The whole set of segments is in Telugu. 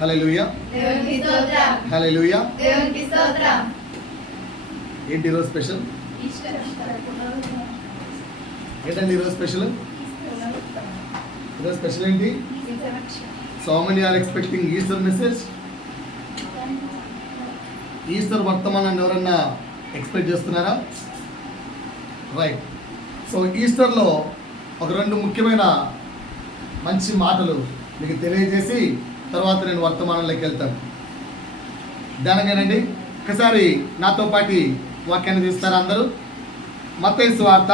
హల్లెలూయా, దేవునికి స్తోత్రం, హల్లెలూయా. దేవునికి స్తోత్రం. ఏంటి ఈరోజు స్పెషల్? ఏంటండి ఈరోజు స్పెషల్? ఈరోజు స్పెషల్ ఏంటి? So many are expecting Easter message. Easter వర్తమానాన్ని ఎవరన్నా ఎక్స్పెక్ట్ చేస్తున్నారా? రైట్. సో ఈస్టర్లో ఒక 2 ముఖ్యమైన మంచి మాటలు మీకు తెలియజేసి తర్వాత నేను వర్తమానంలోకి వెళ్తాను. దానికేనండి ఒకసారి నాతో పాటు వాక్యాన్ని తీస్తారా అందరూ? మత్తయి సువార్త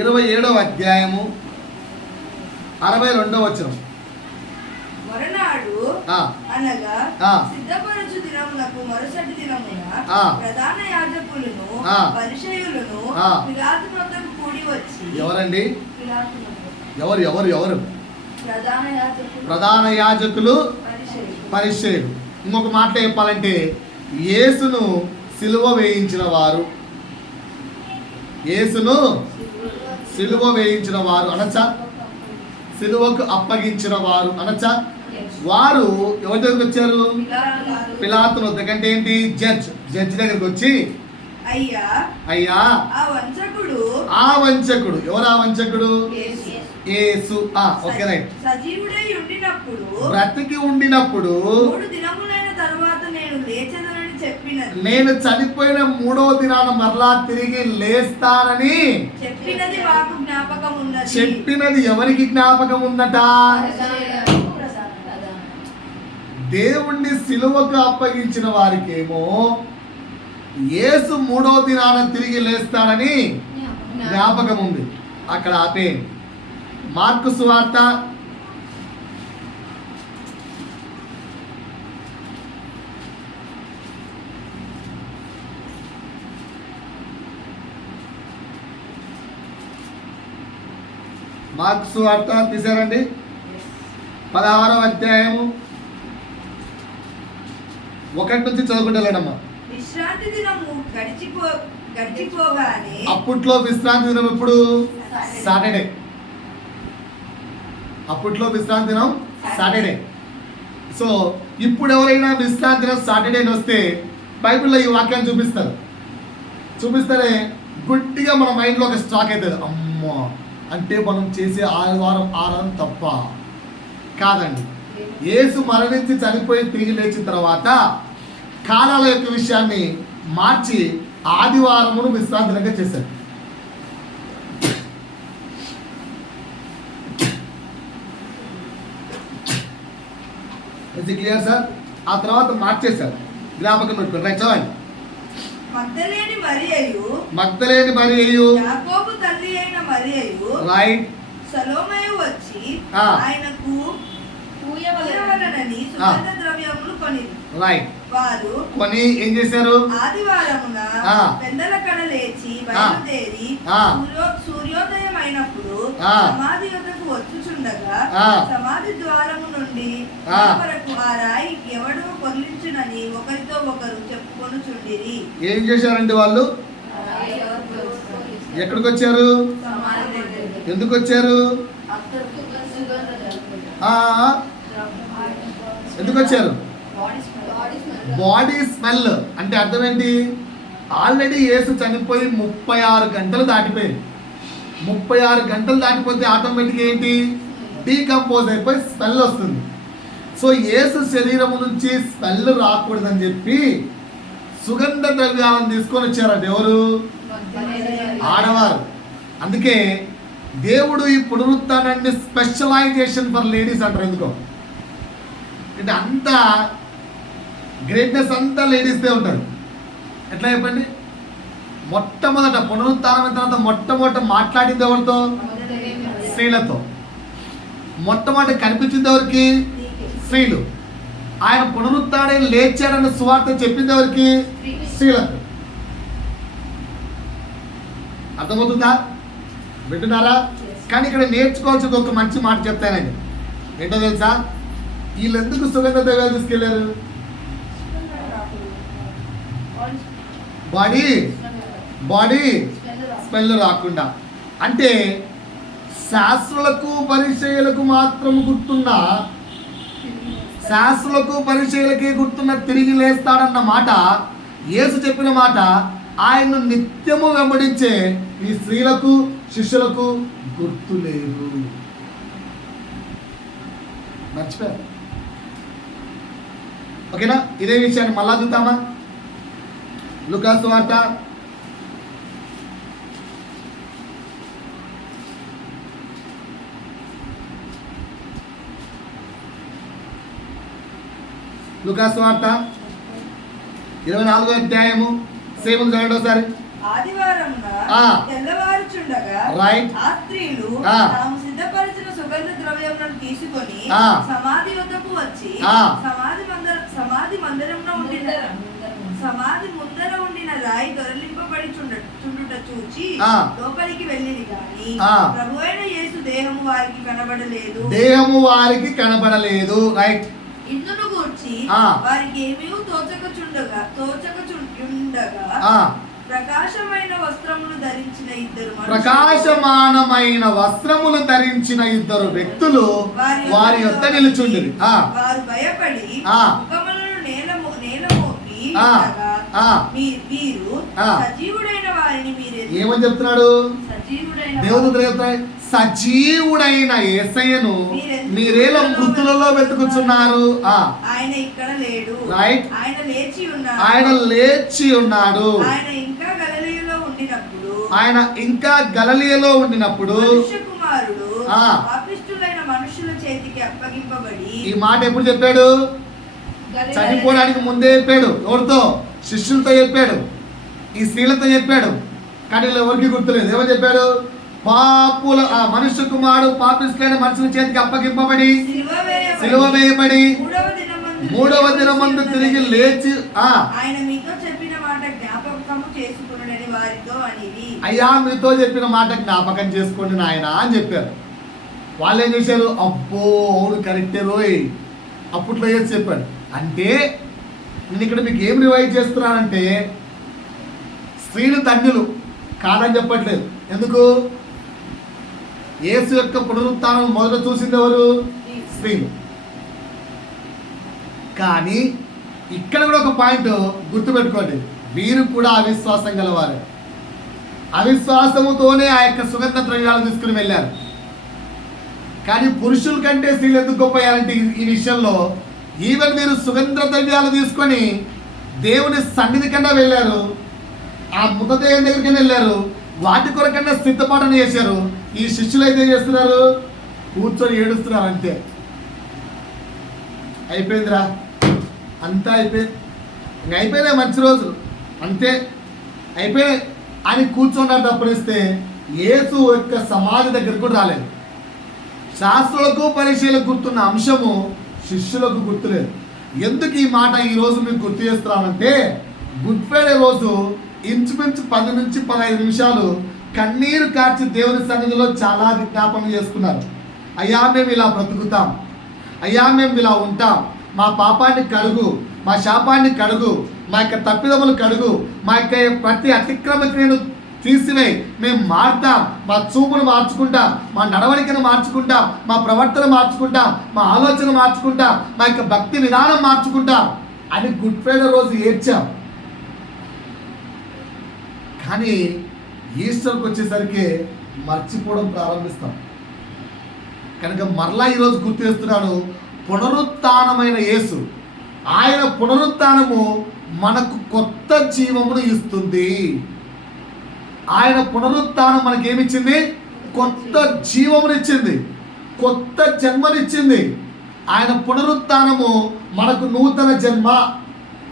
27వ అధ్యాయము 62వ వచనం. మరునాడు అనగా సిద్ధపరచు దినమునకు మరుసటి దినమున ప్రధాన యాజకులను పరిసయ్యులను పిలాతు వద్దకు కూడి వచ్చి. ఎవరండి? ఎవరు? ప్రధాన యాజకులు, పరిసయ్యులు. ఇంకొక మాట చెప్పాలంటే యేసును సిలువ వేయించిన వారు. యేసును సిలువ వేయించిన వారు అనొచ్చా? సిలువకు అప్పగించిన వారు అనొచ్చా? వారు ఎవరి దగ్గరికి వచ్చారు? పిలాతు వద్దకంటే ఏంటి? జడ్జ్ దగ్గరికి వచ్చి అయ్యా ఆ వంచకుడు. ఎవరు ఆ వంచకుడు? యేసు. Okay right. సజీవుడై ఉండినప్పుడు, బ్రతికి ఉండినప్పుడు 3 దినములైన తరువాత నేను లేచెదనని చెప్పినది. నేను చనిపోయిన 3వ దినాన మరలా తిరిగి లేస్తానని చెప్పినది మాకు జ్ఞాపకం ఉన్నది. చెప్పినది ఎవరికి జ్ఞాపకం ఉందట? దేవుణ్ణి సిలువకు అప్పగించిన వారికేమో యేసు 3వ దినాన తిరిగి లేస్తాడని జ్ఞాపకం ఉంది. అక్కడ ఆపే. మార్కు సువార్త 16వ తీసారండి. 16వ అధ్యాయము 1 నుంచి చదువుకుంటలేనమ్మా. విశ్రాంతి దినము గడిచిపోగానే. అప్పట్లో విశ్రాంతి దినం ఎప్పుడు? సాటర్డే. అప్పట్లో విశ్రాంతి దినం సాటర్డే. సో ఇప్పుడు ఎవరైనా విశ్రాంతి దినం సాటర్డే వస్తే బైబిల్లో ఈ వాక్యాన్ని చూపిస్తారే గుడ్డిగా మన మైండ్లో ఒక స్టాక్ అవుతుంది. అమ్మో, అంటే మనం చేసే ఆదివారం తప్ప కాదండి. యేసు మరణించి చనిపోయి తిరిగి లేచిన తర్వాత కాలాల యొక్క విషయాన్ని మార్చి ఆదివారమును విశ్రాంతిగా చేశారు. Clear sir? ఆ తర్వాత మార్చేశారు. జ్ఞాపకం పెట్టుకోండి. రైట్, చదవండి. మగ్దలేని మరియయు, యాకోబు తల్లి అయిన మరియయు, రైట్, సలోమయు వచ్చి ఆయనకు పూయవలెనని సుగంధ ద్రవ్యములు కొనిరి. రైట్. వారు కొని ఏం చేశారు? ఆదివారమున పెందలకడ లేచి బయలుదేరి సూర్యోదయం అయినప్పుడు సమాధి యొద్దకు వచ్చుచుండగా సమాధి ద్వారము నుండి వరకు ఆ రాయి ఎవడు పొర్లించునని ఒకరితో ఒకరు చెప్పుకొనుచుండిరి. ఏం చేశారండి వాళ్ళు? ఎక్కడికి వచ్చారు? ఎందుకు వచ్చారు? ఎందుకు వచ్చారు? Body smell. అంటే అర్థం ఏంటి? ఆల్రెడీ యేసు చనిపోయి 36 గంటలు దాటిపోయింది. 36 గంటలు దాటిపోతే ఆటోమేటిక్గా ఏంటి? డీకంపోజ్ అయిపోయి స్మెల్ వస్తుంది. సో యేసు శరీరం నుంచి స్మెల్ రాకూడదని చెప్పి సుగంధ ద్రవ్యాలను తీసుకొని వచ్చారంట. ఎవరు? ఆడవారు. అందుకే దేవుడు ఈ పునరుత్థానాన్ని స్పెషలైజేషన్ ఫర్ లేడీస్ అంటారు. ఎందుకో అంటే అంత గ్రేట్నెస్ అంతా లేడీస్దే ఉంటారు. ఎట్లా చెప్పండి? మొట్టమొదట పునరుత్థానం తర్వాత మొట్టమొదట మాట్లాడింది ఎవరితో? స్త్రీలతో. మొట్టమొదటి కనిపించింది ఎవరికి? స్త్రీలు. ఆయన పునరుత్థానం లేచాడన్న సువార్త చెప్పింది ఎవరికి? స్త్రీలకు. అర్థమవుతుందా? వింటున్నారా? కానీ ఇక్కడ నేర్చుకోవాల్సింది ఒక మంచి మాట చెప్తానండి. ఏంటో తెలుసా? వీళ్ళు ఎందుకు సుగంధ ద్రవ్యాలు తీసుకెళ్లారు? బాడీ బాడీ స్మెల్ రాకుండా. అంటే శాస్త్రులకు పరిచయులకు మాత్రం గుర్తున్న, శాస్త్రులకు పరిచయులకే గుర్తున్న తిరిగి లేస్తాడన్న మాట, యేసు చెప్పిన మాట, ఆయన్ను నిత్యము వెంబడించే ఈ స్త్రీలకు శిష్యులకు గుర్తు లేదు. మర్చిపోయారు. ఓకేనా? ఇదే విషయాన్ని మళ్ళా చూద్దామా? లూకా సువార్త 24వ అధ్యాయము 7 చదవండి ఒకసారి. ఆదివారమున తెల్లవారుచుండగా రైట్ ఆ స్త్రీలు తాము సిద్ధపరిచిన సుగంధ ద్రవ్యములను తీసుకొని సమాధి యొద్దకు వచ్చి సమాధి ముందర ఉండిన రాయి దొరలింపబడి చుండుట చూచి లోపలికి వెళ్ళింది కానీ ప్రభువైన యేసు దేహము వారికి కనబడలేదు. రైట్. ఇందును గూర్చి వారికి ఏమీ తోచకచుండగా ప్రకాశమైన వస్త్రములు ధరించిన ఇద్దరు వ్యక్తులు వారి యొద్ద నిలుచుండిరి. వారు భయపడి ముఖములను నేల మోపి మీరు సజీవుడైన వారిని ఏమని చెప్తున్నాడు? దేవుడు చెప్తాడు, సజీవుడైన యేసయ్యను మీరేలా మృతులలో వెతుకుతున్నారు? ఆయన ఇక్కడ లేడు. రైట్. ఆయన లేచి ఉన్నాడు. ఆయన ఇంకా గలిలయలో ఉండినప్పుడు కుమారుడు పాపిష్ఠులైన మనుషుల చేతికి అప్పగింపబడి. ఈ మాట ఎప్పుడు చెప్పాడు? చనిపోవడానికి ముందే చెప్పాడు. ఎవరితో? శిష్యులతో చెప్పాడు, ఈ స్త్రీలతో చెప్పాడు. కానీ ఎవరికి గుర్తులేదు. ఏమని చెప్పాడు? పాపుల మనుష్య కుమారుడు పాపిష్ఠులైన మనుషుల చేతికి అప్పగింపబడి సిలువ వేయబడి మూడవ దినమందు తిరిగి లేచి ఆయన మీతో చెప్పిన మాట జ్ఞాపకము చేసుకున్నాడని వారితో అనిది. అయ్యా మీతో చెప్పిన మాట జ్ఞాపకం చేసుకోండి నాయన అని చెప్పారు. వాళ్ళు ఏం చేశారు? అబ్బో అవును కరెక్టే రోయ్, అప్పట్లో ఏసి చెప్పాడు. అంటే నేను ఇక్కడ మీకు ఏం రివైజ్ చేస్తున్నానంటే, స్త్రీలు ధన్యులు కాదని చెప్పట్లేదు. ఎందుకు? యేసు యొక్క పునరుత్థానం మొదట చూసింది ఎవరు? స్త్రీలు. కానీ ఇక్కడ కూడా ఒక పాయింట్ గుర్తుపెట్టుకోండి, వీరు కూడా అవిశ్వాసం గలవారు. అవిశ్వాసముతోనే ఆ యొక్క సుగంధ ద్రవ్యాలు తీసుకుని వెళ్ళారు. కానీ పురుషుల కంటే స్త్రీలు ఎందుకు గొప్పయ్యారంటే ఈ విషయంలో, ఈవెన్ మీరు సుగంధ ద్రవ్యాలు తీసుకొని దేవుని సన్నిధి కన్నా వెళ్ళారు, ఆ మృతదేహం దగ్గరికి వెళ్ళారు, వాటి కొరకన్నా సిద్ధపాటన చేశారు. ఈ శిష్యులు అయితే ఏం చేస్తున్నారు? కూర్చొని ఏడుస్తున్నారు. అంతే, అయిపోయిందిరా, అంతా అయిపోయింది, ఇంక అయిపోయినాయి మంచి రోజులు, అంతే అయిపోయినాయి అని కూర్చున్నారు తప్పనిస్తే యేసు యొక్క సమాధి దగ్గరకు కూడా రాలేదు. శాస్త్రులకు పరిచయులకు గుర్తున్న అంశము శిష్యులకు గుర్తులేదు. ఎందుకు ఈ మాట ఈరోజు మీకు గుర్తు చేస్తున్నానంటే, గుడ్ ఫ్రైడే రోజు ఇంచుమించు 10 నుంచి 15 నిమిషాలు కన్నీరు కార్చి దేవుని సన్నిధిలో చాలా విజ్ఞాపన చేసుకున్నారు. అయ్యా మేము ఇలా బ్రతుకుతాం, అయ్యా మేము ఇలా ఉంటాం, మా పాపాన్ని కడుగు, మా శాపాన్ని కడుగు, మా యొక్క తప్పిదములు కడుగు, మా యొక్క ప్రతి అతిక్రమక్రియను తీసివేయి, మేము మారుతాం, మా చూపును మార్చుకుంటాం, మా నడవడికను మార్చుకుంటాం, మా ప్రవర్తన మార్చుకుంటాం, మా ఆలోచన మార్చుకుంటాం, మా యొక్క భక్తి విధానం మార్చుకుంటాం అని గుడ్ ఫ్రైడే రోజు ఏడ్చాం. కానీ ఈస్టర్కి వచ్చేసరికి మర్చిపోవడం ప్రారంభిస్తాం. కనుక మరలా ఈరోజు గుర్తు చేస్తున్నాడు, పునరుత్థానమైన యేసు, ఆయన పునరుత్థానము మనకు కొత్త జీవమును ఇస్తుంది. ఆయన పునరుత్థానం మనకేమిచ్చింది? కొత్త జీవమునిచ్చింది, కొత్త జన్మనిచ్చింది. ఆయన పునరుత్థానము మనకు నూతన జన్మ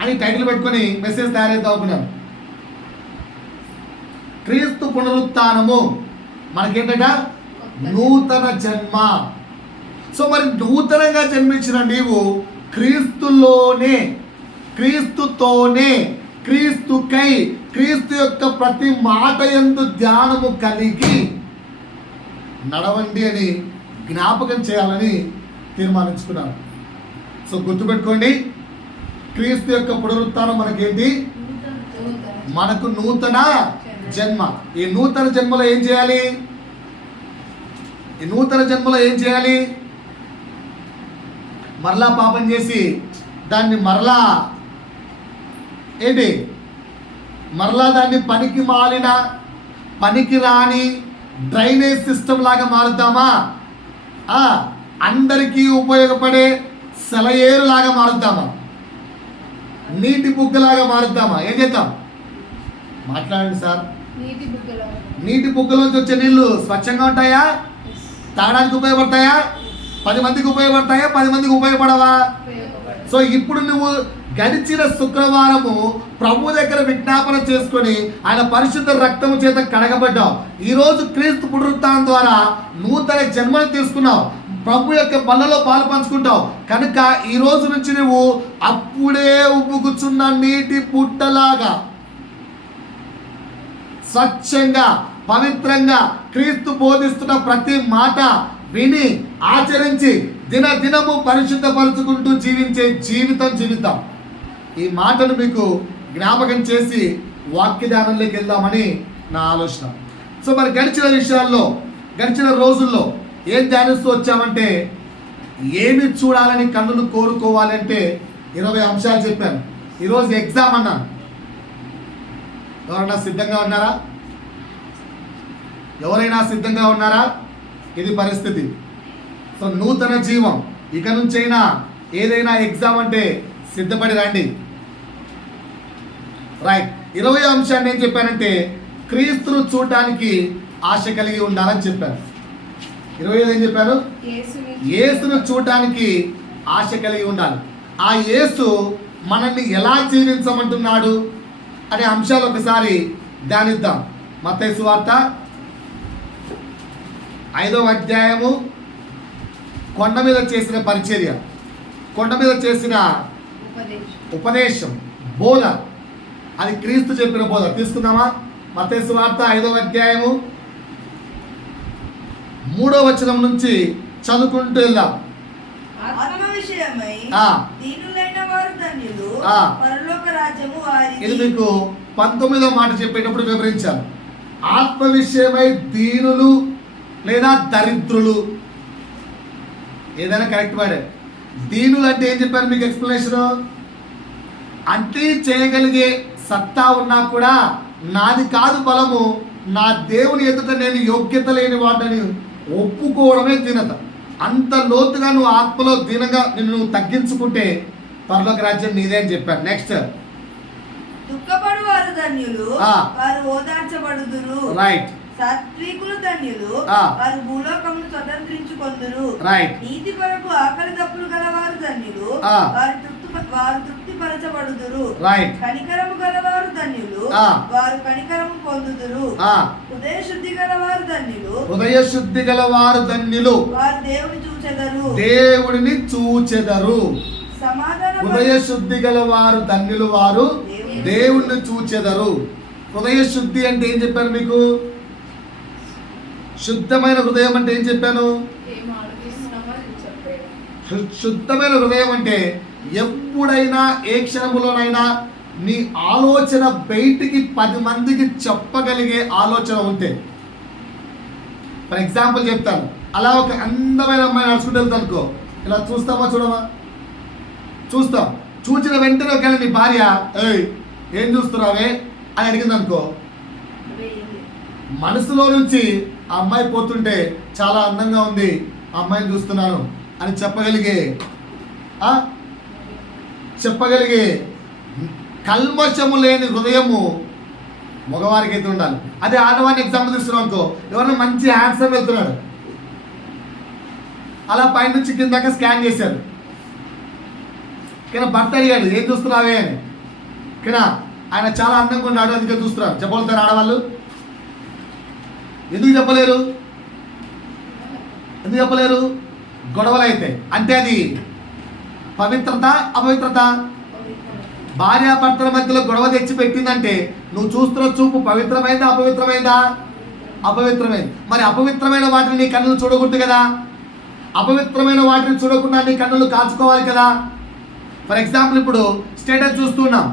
అని టైటిల్ పెట్టుకొని మెసేజ్ తయారైతే అనుకున్నాను. క్రీస్తు పునరుత్థానము మనకేంటంట? నూతన జన్మ. సో మరి నూతనంగా జన్మించిన నీవు క్రీస్తులోనే, క్రీస్తుతోనే, క్రీస్తుకై, క్రీస్తు యొక్క ప్రతి మాట యందు ధ్యానము కలిగి నడవండి అని జ్ఞాపకం చేయాలని తీర్మానించుకున్నాను. సో గుర్తుపెట్టుకోండి, క్రీస్తు యొక్క పునరుత్థానం మనకేంటి? మనకు నూతన జన్మ. ఈ నూతన జన్మలో ఏం చేయాలి? ఈ నూతన జన్మలో ఏం చేయాలి? మరలా పాపం చేసి దాన్ని మరలా ఏంటి, మరలా దాన్ని పనికి మాలిన, పనికి రాని డ్రైనేజ్ సిస్టమ్ లాగా మారుద్దామా? అందరికీ ఉపయోగపడే సెలయేరు లాగా మారుద్దామా? నీటి బుగ్గలాగా మారుద్దామా? ఏం చేద్దాం? మాట్లాడండి సార్. నీటి బుగ్గలోంచి వచ్చే నీళ్లు స్వచ్ఛంగా ఉంటాయా? తాగడానికి ఉపయోగపడతాయా? 10 మందికి ఉపయోగపడతాయా? 10 మందికి ఉపయోగపడవా? సో ఇప్పుడు నువ్వు గడిచిన శుక్రవారము ప్రభు దగ్గర విజ్ఞాపన చేసుకొని ఆయన పరిశుద్ధ రక్తము చేత కడగబడ్డావు. ఈరోజు క్రీస్తు పునరుత్థానం ద్వారా నూతన జన్మను తీసుకున్నావు. ప్రభు యొక్క బల్లలో పాలు పంచుకుంటావు. కనుక ఈ రోజు నుంచి నువ్వు అప్పుడే ఉబ్బుకుచున్న నీటి పుట్టలాగా స్వచ్ఛంగా, పవిత్రంగా క్రీస్తు బోధిస్తున్న ప్రతి మాట విని ఆచరించి దినదినము పరిశుద్ధపరుచుకుంటూ జీవించే జీవితం. ఈ మాటను మీకు జ్ఞాపకం చేసి వాక్య ధ్యానంలోకి వెళ్దామని నా ఆలోచన. సో మరి గడిచిన రోజుల్లో ఏం ధ్యానిస్తూ వచ్చామంటే, ఏమి చూడాలని కన్నులు కోరుకోవాలంటే 20 అంశాలు చెప్పాను. ఈరోజు ఎగ్జామ్ అన్నాను. ఎవరైనా సిద్ధంగా ఉన్నారా? సిద్ధంగా ఉన్నారా? ఇది పరిస్థితి. సో నూతన జీవం. ఇక నుంచైనా ఏదైనా ఎగ్జామ్ అంటే సిద్ధపడి రండి. రైట్. 20 అంశాన్ని ఏం చెప్పానంటే, క్రీస్తును చూడటానికి ఆశ కలిగి ఉండాలని చెప్పాను. 25 ఏం చెప్పారు? యేసును చూడటానికి ఆశ కలిగి ఉండాలి. ఆ యేసు మనల్ని ఎలా జీవించమంటున్నాడు అనే అంశాలు ఒకసారి ధ్యానిద్దాం. మత్తయి సువార్త 5వ అధ్యాయము, కొండ మీద చేసిన పరిచర్య, కొండ మీద చేసిన ఉపదేశం, బోధ. అది క్రీస్తు చెప్పిన బోధ. తీసుకుందామా? మత్తయి సువార్త 5వ అధ్యాయము 3వ వచనం నుంచి చదువుకుంటూ వెళ్దాం. ఇది మీకు 19వ మాట చెప్పేటప్పుడు వివరించాను. ఆత్మ విషయమై దీనులు లేదా దరిద్రులు, ఏదైనా కరెక్ట్ వాడే. దీనులు అంటే ఏం చెప్పారు మీకు ఎక్స్ప్లెనేషన్? అంటే చేయగలిగే సత్తా ఉన్నా కూడా నాది కాదు బలము, నా దేవుని ఎదుట నేను యోగ్యత లేని వాటిని ఒప్పుకోవడమే దీనత. అంత లోతుగా నువ్వు ఆత్మలో దీనంగా నువ్వు తగ్గించుకుంటే పరలోక రాజ్యం నీదే అని చెప్పారు. నెక్స్ట్, దుఃఖపడు వారు ధన్యులు, వారు ఓదార్చబడుదురు. రైట్. సాత్వికులు ధన్యులు, వారు భూలోకమును స్వతంత్రించుకొందురు. రైట్. నీతి కొరకు ఆకలి దప్పులు గలవారు ధన్యులు, వారు తృప్తిపరచబడుదురు. రైట్. కనికరము గలవారు ధన్యులు, వారు కనికరము పొందుదురు. హృదయ శుద్ధి గలవారు ధన్యులు, వారు దేవుడిని చూచెదరు. హృదయ శుద్ధి గలవారు ధన్యులు, వారు దేవుణ్ణి చూచెదరు. హృదయ శుద్ధి అంటే ఏం చెప్పాను మీకు? శుద్ధమైన హృదయం అంటే ఏం చెప్పాను? శుద్ధమైన హృదయం అంటే ఎప్పుడైనా ఏ క్షణములోనైనా నీ ఆలోచన బయటికి 10 మందికి చెప్పగలిగే ఆలోచన ఉంటే. ఫర్ ఎగ్జాంపుల్ చెప్తాను. అలా ఒక అందమైన అమ్మాయి నడుచుకుంటూ వెళ్తాను అనుకో, ఇలా చూస్తామా చూడమా? చూస్తాం. చూసిన వెంటనే ఒకవేళ నీ భార్య ఏం చూస్తున్నావే అని అడిగింది అనుకో, మనసులో నుంచి ఆ అమ్మాయి పోతుంటే చాలా అందంగా ఉంది, ఆ అమ్మాయిని చూస్తున్నాను అని చెప్పగలిగే కల్మషము లేని హృదయము మగవారికి అయితే ఉండాలి. అదే ఆడవారిని ఎగ్జాంపుల్ తీసుకున్నాం అనుకో, ఎవరైనా మంచి హ్యాండ్సమ్ వెళ్తున్నాడు, అలా పైనుంచి కిందాక స్కాన్ చేశారు, కానీ భర్త అడిగాడు ఏం చూస్తున్నావే అని, కానీ ఆయన చాలా అందంగా ఉన్నాడు అందుకే చూస్తున్నారు. చెప్పగలుగుతారు ఆడవాళ్ళు? ఎందుకు చెప్పలేరు? గొడవలు అయితే. అంటే అది పవిత్రత అపవిత్రత? భార్యాభర్తల మధ్యలో గొడవ తెచ్చి పెట్టిందంటే నువ్వు చూస్తున్న చూపు పవిత్రమైందా అపవిత్రమైందా? అపవిత్రమైంది. మరి అపవిత్రమైన వాటిని నీ కన్నులు చూడకూడదు కదా. అపవిత్రమైన వాటిని చూడకుండా నీ కన్నులు కాచుకోవాలి కదా. ఫర్ ఎగ్జాంపుల్ ఇప్పుడు స్టేటస్ చూస్తున్నాం.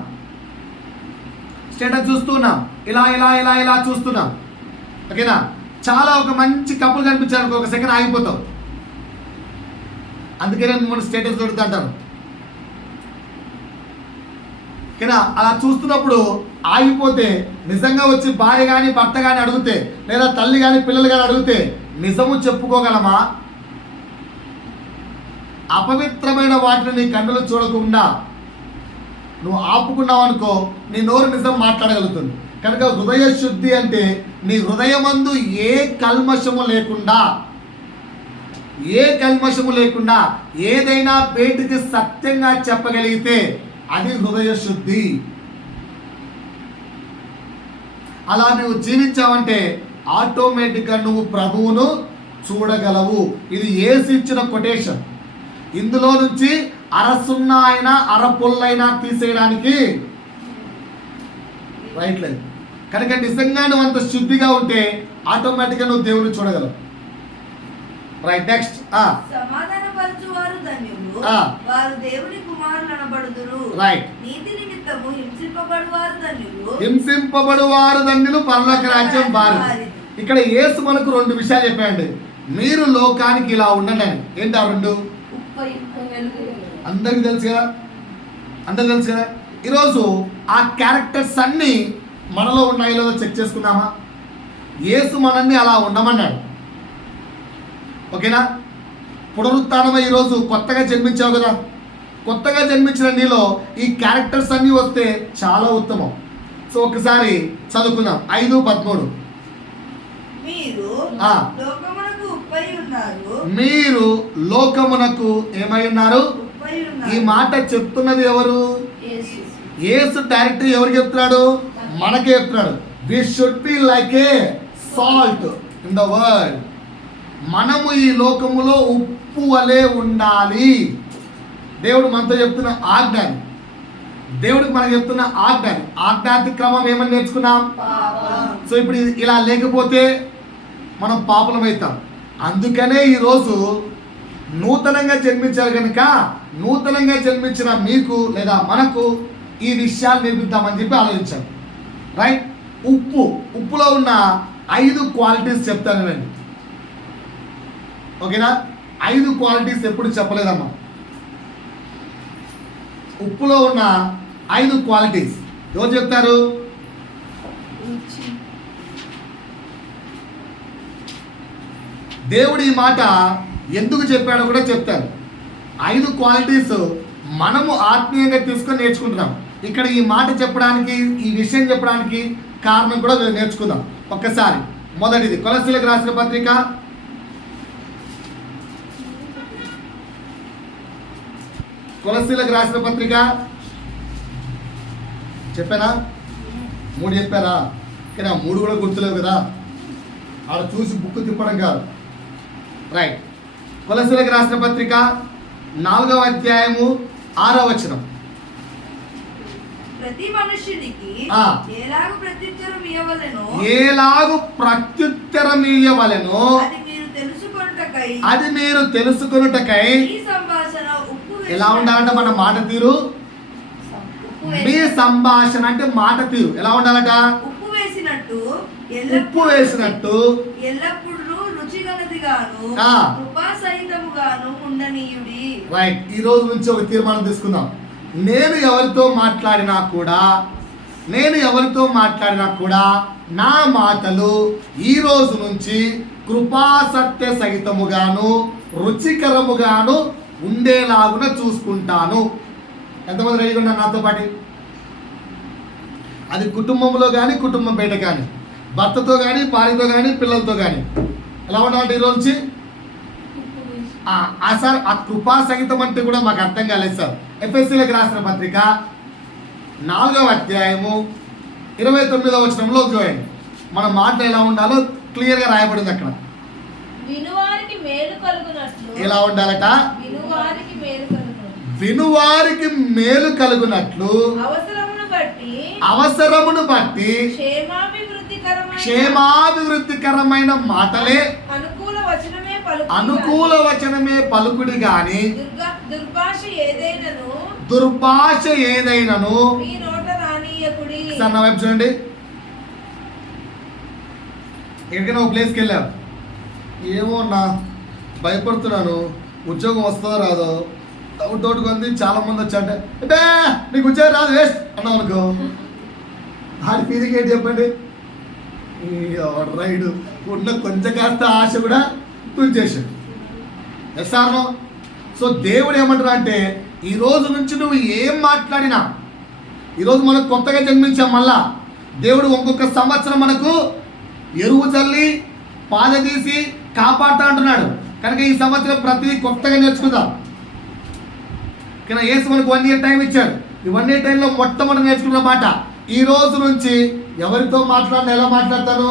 స్టేటస్ చూస్తున్నాం, ఇలా ఇలా ఇలా ఇలా చూస్తున్నాం, ఓకేనా. చాలా ఒక మంచి కప్పులు కనిపించారు, ఒక సెకండ్ ఆగిపోతాం. అందుకనే మిమ్మల్ని స్టేటస్ దొరుకుతుంటారు, ఓకేనా. అలా చూస్తున్నప్పుడు ఆగిపోతే నిజంగా వచ్చి భార్య కానీ భర్త కానీ అడిగితే, లేదా తల్లి కానీ పిల్లలు కానీ అడిగితే నిజము చెప్పుకోగలమా? అపవిత్రమైన వాటిని నీ కన్నులు చూడకుండా నువ్వు ఆపుకున్నావు అనుకో, నీ నోరు నిజం మాట్లాడగలుగుతుంది. కనుక హృదయ శుద్ధి అంటే నీ హృదయమందు ఏ కల్మషము లేకుండా ఏదైనా బయటికి సత్యంగా చెప్పగలిగితే అది హృదయ శుద్ధి. అలా నువ్వు జీవించావంటే ఆటోమేటిక్గా నువ్వు ప్రభువును చూడగలవు. ఇది యేసు ఇచ్చిన కొటేషన్. ఇందులో నుంచి అరసున్న అయినా అరపుల్లైనా తీసేయడానికి రైట్ లేదు. కనుక నిజంగా నువ్వు అంత శుద్ధిగా ఉంటే ఆటోమేటిక్గా నువ్వు దేవుని చూడగలవు. Right, next. సమాధానపరచువారు ధన్యులు, వారు దేవుని కుమారులు అనబడుదురు. రైట్. నీతి నిమిత్తము హింసింపబడువారు ధన్యులు, పరలోక రాజ్యం వారు. ఇక్కడ యేసు మనకు రెండు విషయాలు చెప్పాడు. మీరు లోకానికి ఇలా ఉండండి అని. ఏంటి ఆ రెండు? అందరికి తెలుసు కదా. ఈరోజు ఆ క్యారెక్టర్స్ అన్నీ మనలో ఉన్నాయో లేదో చెక్ చేసుకుందామా? యేసు మనల్ని అలా ఉండమన్నాడు, ఓకేనా. పునరుత్థానమై ఈరోజు కొత్తగా జన్మించావు కదా, కొత్తగా జన్మించిన నీలో ఈ క్యారెక్టర్స్ అన్నీ వస్తే చాలా ఉత్తమం. సో ఒకసారి చదువుకుందాం. 5:13. మీరు లోకమునకు ఏమై ఉన్నారు? ఈ మాట చెప్తున్నది ఎవరు? యేసు డైరెక్ట్ ఎవరికి చెప్తున్నాడు? మనకే చెప్తున్నాడు. We should be like a salt in the world. మనము ఈ లోకములో ఉప్పు వలె ఉండాలి. దేవుడు మనతో చెప్తున్న ఆజ్ఞాని, దేవుడికి మనకు చెప్తున్న ఆజ్ఞాతి క్రమం ఏమని నేర్చుకున్నాం? సో ఇప్పుడు ఇలా లేకపోతే మనం పాపులం అవుతాం. అందుకనే ఈరోజు నూతనంగా జన్మించారు కనుక నూతనంగా జన్మించిన మీకు లేదా మనకు ఈ విషయాలు నేర్పిద్దామని చెప్పి ఆలోచించాం. రైట్. ఉప్పులో ఉన్న 5 క్వాలిటీస్ చెప్తాను నేను, ఓకేనా. 5 క్వాలిటీస్ ఎప్పుడు చెప్పలేదమ్మా. ఉప్పులో ఉన్న 5 క్వాలిటీస్ ఎవరు చెప్తారు? దేవుడు ఈ మాట ఎందుకు చెప్పాడో కూడా చెప్తారు. 5 క్వాలిటీస్ మనము ఆత్మీయంగా తీసుకొని నేర్చుకుంటున్నాం. ఇక్కడ ఈ మాట చెప్పడానికి, ఈ విషయం చెప్పడానికి కారణం కూడా నేర్చుకుందాం ఒక్కసారి. మొదటిది కొలస్సీలకు రాసిన పత్రిక 3 చెప్పారా? కానీ 3 కూడా గుర్తులేవు కదా, ఆడ చూసి బుక్ తిప్పడం కాదు. రైట్. కొలస్సీలకు రాసిన పత్రిక 4వ అధ్యాయము 6వ వచనం. ప్రతి మనుష్యునికి ఎలాగు ప్రత్యుత్తరం ఇయ్యవలెనో అది మీరు తెలుసుకొనుటకై ఎలా ఉండాలంటే మన మాట తీరు, మీ సంభాషణ అంటే మాట తీరు ఎలా ఉండాలట? ఉప్పు వేసినట్టు ఎల్లప్పుడూ రుచిగలదిగాను కృపాసహితముగాను ఉండనీయుడి. రైట్. ఈ రోజు నుంచి ఒక తీర్మానం తీసుకుందాం. నేను ఎవరితో మాట్లాడినా కూడా నా మాటలు ఈ రోజు నుంచి కృపాసత్య సహితముగాను రుచికరముగాను ఉండేలాగున చూసుకుంటాను. ఎంతమంది రెడీగా ఉన్నారు నాతో పాటు? అది కుటుంబంలో కానీ కుటుంబం బయట కానీ, భర్తతో కానీ భార్యతో కానీ పిల్లలతో కానీ ఎలా ఉండాలంటే ఈరోజు నుంచి సార్ ఆ కృపా సహితం అంటే కూడా మాకు అర్థం కాలేదు సార్. ఎఫ్ఎస్సీలకు రాసిన పత్రిక 4వ అధ్యాయము 29వ వచనంలో చూడండి. మన మాటలు ఎలా ఉండాలో క్లియర్గా రాయబడింది అక్కడ. ఎలా ఉండాలట? వినువారికి మేలు కలుగునట్లు అవసరమును బట్టి క్షేమాభివృద్ధికరమైన మాటలే అనుకూల వచనమే పలుకుడి గాని దుర్భాష ఏదైనను సార్ నా వైపు చూడండి. ఎక్కడికైనా ఒక ప్లేస్కి వెళ్ళాం, ఏమో నా భయపడుతున్నాను, ఉద్యోగం వస్తుందో రాదో డౌట్ కొంది. చాలా మంది వచ్చాంటే అంటే నీకు ఉద్యోగం రాదు వేస్ట్ అన్నాం అనుకో, దాని ఫీలింగ్ ఏంటి చెప్పండి? రైడు ఉన్న కొంచెం కాస్త ఆశ కూడా తుంచేసాడు. Yes or no? సో దేవుడు ఏమంటారు అంటే, ఈ రోజు నుంచి నువ్వు ఏం మాట్లాడినా, ఈరోజు మనం కొత్తగా జన్మించాం, మళ్ళా దేవుడు ఇంకొక సంవత్సరం మనకు ఎరువు చల్లి పాద తీసి కాపాడుతా అంటున్నాడు. కనుక ఈ సంవత్సరం ప్రతిదీ కొత్తగా నేర్చుకుందాం. కానీ యేసు మనకు 1 year టైం ఇచ్చాడు. ఈ 1 year టైంలో మొట్టమొదటి నేర్చుకున్న మాట, ఈ రోజు నుంచి ఎవరితో మాట్లాడినా ఎలా మాట్లాడతాను?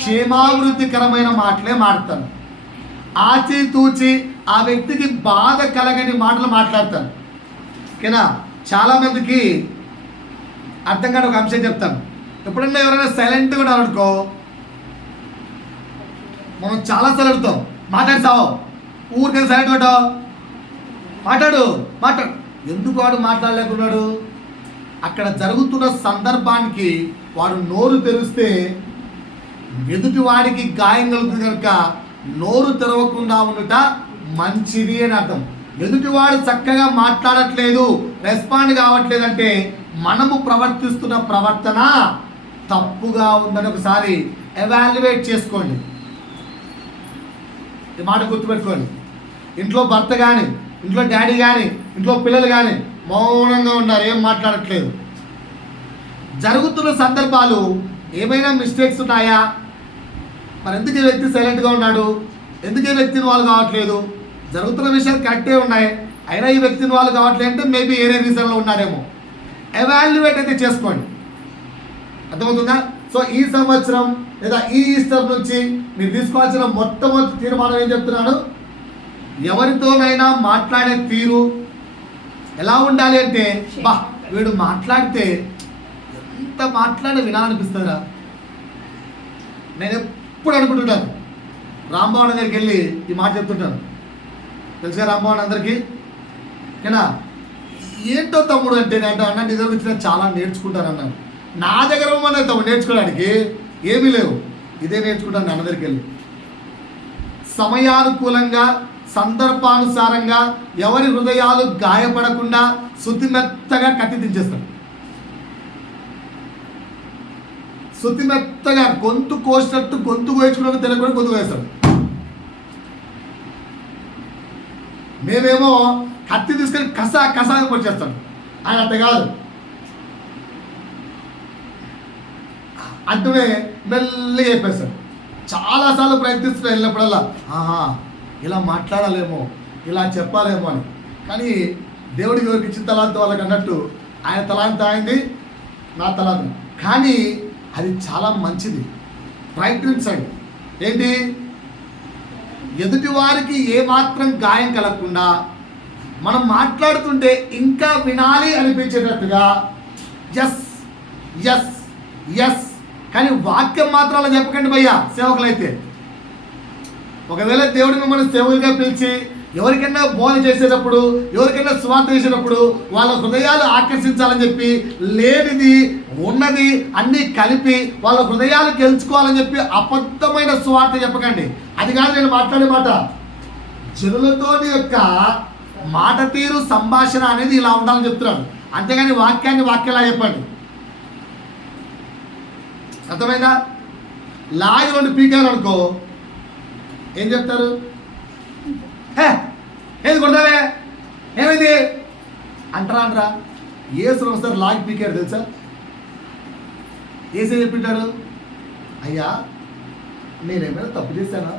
క్షేమాభివృద్ధికరమైన మాటలే మాట్లాడతాను. ఆచితూచి ఆ వ్యక్తికి బాధ కలగని మాటలు మాట్లాడతాను. ఓకేనా? చాలామందికి అర్థం కాని ఒక అంశం చెప్తాను. ఎప్పుడన్నా ఎవరైనా సైలెంట్గా ఉన్నారు అనుకో, మనం చాలాసార్లు అడుగుతాం, మాట్లాడతావు, ఊరికే సైలెంట్ ఉంటావు, మాట్లాడు. ఎందుకు వాడు మాట్లాడలేకున్నాడు? అక్కడ జరుగుతున్న సందర్భానికి వాడు నోరు తెరిస్తే ఎదుటి వాడికి గాయం కలుగుతుంది. కనుక నోరు తెరవకుండా ఉండట మంచిది అని అర్థం. ఎదుటివాడు చక్కగా మాట్లాడట్లేదు, రెస్పాండ్ కావట్లేదు అంటే మనము ప్రవర్తిస్తున్న ప్రవర్తన తప్పుగా ఉందని ఒకసారి ఎవాల్యుయేట్ చేసుకోండి. ఈ మాట గుర్తుపెట్టుకోండి. ఇంట్లో భర్త కానీ, ఇంట్లో డాడీ కానీ, ఇంట్లో పిల్లలు కానీ మౌనంగా ఉన్నారు, ఏం మాట్లాడట్లేదు. జరుగుతున్న సందర్భాలు ఏమైనా మిస్టేక్స్ ఉన్నాయా? మరి ఎందుకు ఈ వ్యక్తి సైలెంట్గా ఉన్నాడు? ఎందుకు ఈ వ్యక్తిని వాళ్ళు కావట్లేదు? జరుగుతున్న విషయాలు కరెక్టే ఉన్నాయి, అయినా ఈ వ్యక్తిని వాళ్ళు కావట్లేదు అంటే మేబీ ఏరే రీజన్లో ఉన్నాడేమో. ఎవాల్యుయేట్ అయితే చేసుకోండి. అర్థమవుతుందా? సో ఈ సంవత్సరం లేదా ఈ ఈస్టర్ నుంచి మీరు తీసుకోవాల్సిన మొట్టమొదటి తీర్మానం ఏం చెప్తున్నాను? ఎవరితోనైనా మాట్లాడే తీరు ఎలా ఉండాలి అంటే, బా వీడు మాట్లాడితే ఎంత మాట్లాడి వినాలనిపిస్తుందా? నేను ఎప్పుడు అనుకుంటుంటాను, రాంభవన్ దగ్గరికి వెళ్ళి ఈ మాట చెప్తుంటాను. తెలుసుగా రాంభవన్ అందరికీ? ఓకేనా? ఏంటో తమ్ముడు అంటే అన్న నీ దగ్గర నుంచి చాలా నేర్చుకుంటాను అన్నాను. నా దగ్గర మన తమ్ముడు నేర్చుకోవడానికి ఏమీ లేవు, ఇదే నేర్చుకుంటాను నాన్న దగ్గరికి వెళ్ళి. సమయానుకూలంగా సందర్భానుసారంగా ఎవరి హృదయాలు గాయపడకుండా శుతిమెత్తగా కత్తి దించేస్తాడు. శుతిమెత్తగా గొంతు కోసినట్టు గొంతు కోయించుకున్నట్టు తెలియకుండా గొంతు కోస్తాడు. మేమేమో కత్తి తీసుకొని కసాగా పొడిచేస్తాడు. ఆయన అంత కాదు, అంటూనే మెల్లగా చెప్పేస్తాడు. చాలాసార్లు ప్రయత్నిస్తూ వెళ్ళినప్పుడల్లా ఇలా మాట్లాడాలేమో, ఇలా చెప్పాలేమో అని. కానీ దేవుడికి ఎవరికి ఇచ్చిన తలాంత వాళ్ళకి అన్నట్టు ఆయన తలాంత అయింది, నా తలాంత. కానీ అది చాలా మంచిది. ప్రయత్నించండి. ఏంటి? ఎదుటి వారికి ఏమాత్రం గాయం కలగకుండా మనం మాట్లాడుతుంటే ఇంకా వినాలి అనిపించేటట్టుగా ఎస్ ఎస్ ఎస్, కానీ వాక్యం మాత్రం అలా చెప్పకండి భయ్యా సేవకులైతే. ఒకవేళ దేవుడు మిమ్మల్ని సేవకులుగా పిలిచి ఎవరికైనా బోధ చేసేటప్పుడు, ఎవరికైనా సువార్త చేసేటప్పుడు వాళ్ళ హృదయాలు ఆకర్షించాలని చెప్పి లేనిది ఉన్నది అన్నీ కలిపి వాళ్ళ హృదయాలు గెలుచుకోవాలని చెప్పి అబద్ధమైన సువార్త చెప్పకండి. అది కాదు నేను మాట్లాడే మాట. జనులతోని యొక్క మాట తీరు, సంభాషణ అనేది ఇలా ఉండాలని చెప్తున్నాను. అంతేగాని వాక్యాన్ని వాక్యలా చెప్పండి. అర్థమైందా? లాగి 2 పీకారు అనుకో, ఏం చెప్తారు? ఏది కొడతావే, ఏమైంది అంటారా? ఏసు ఒకసారి లాగి పీకారు తెలుసా? ఏసే చెప్పింటారు, అయ్యా నేనేమైనా తప్పు చేశానా?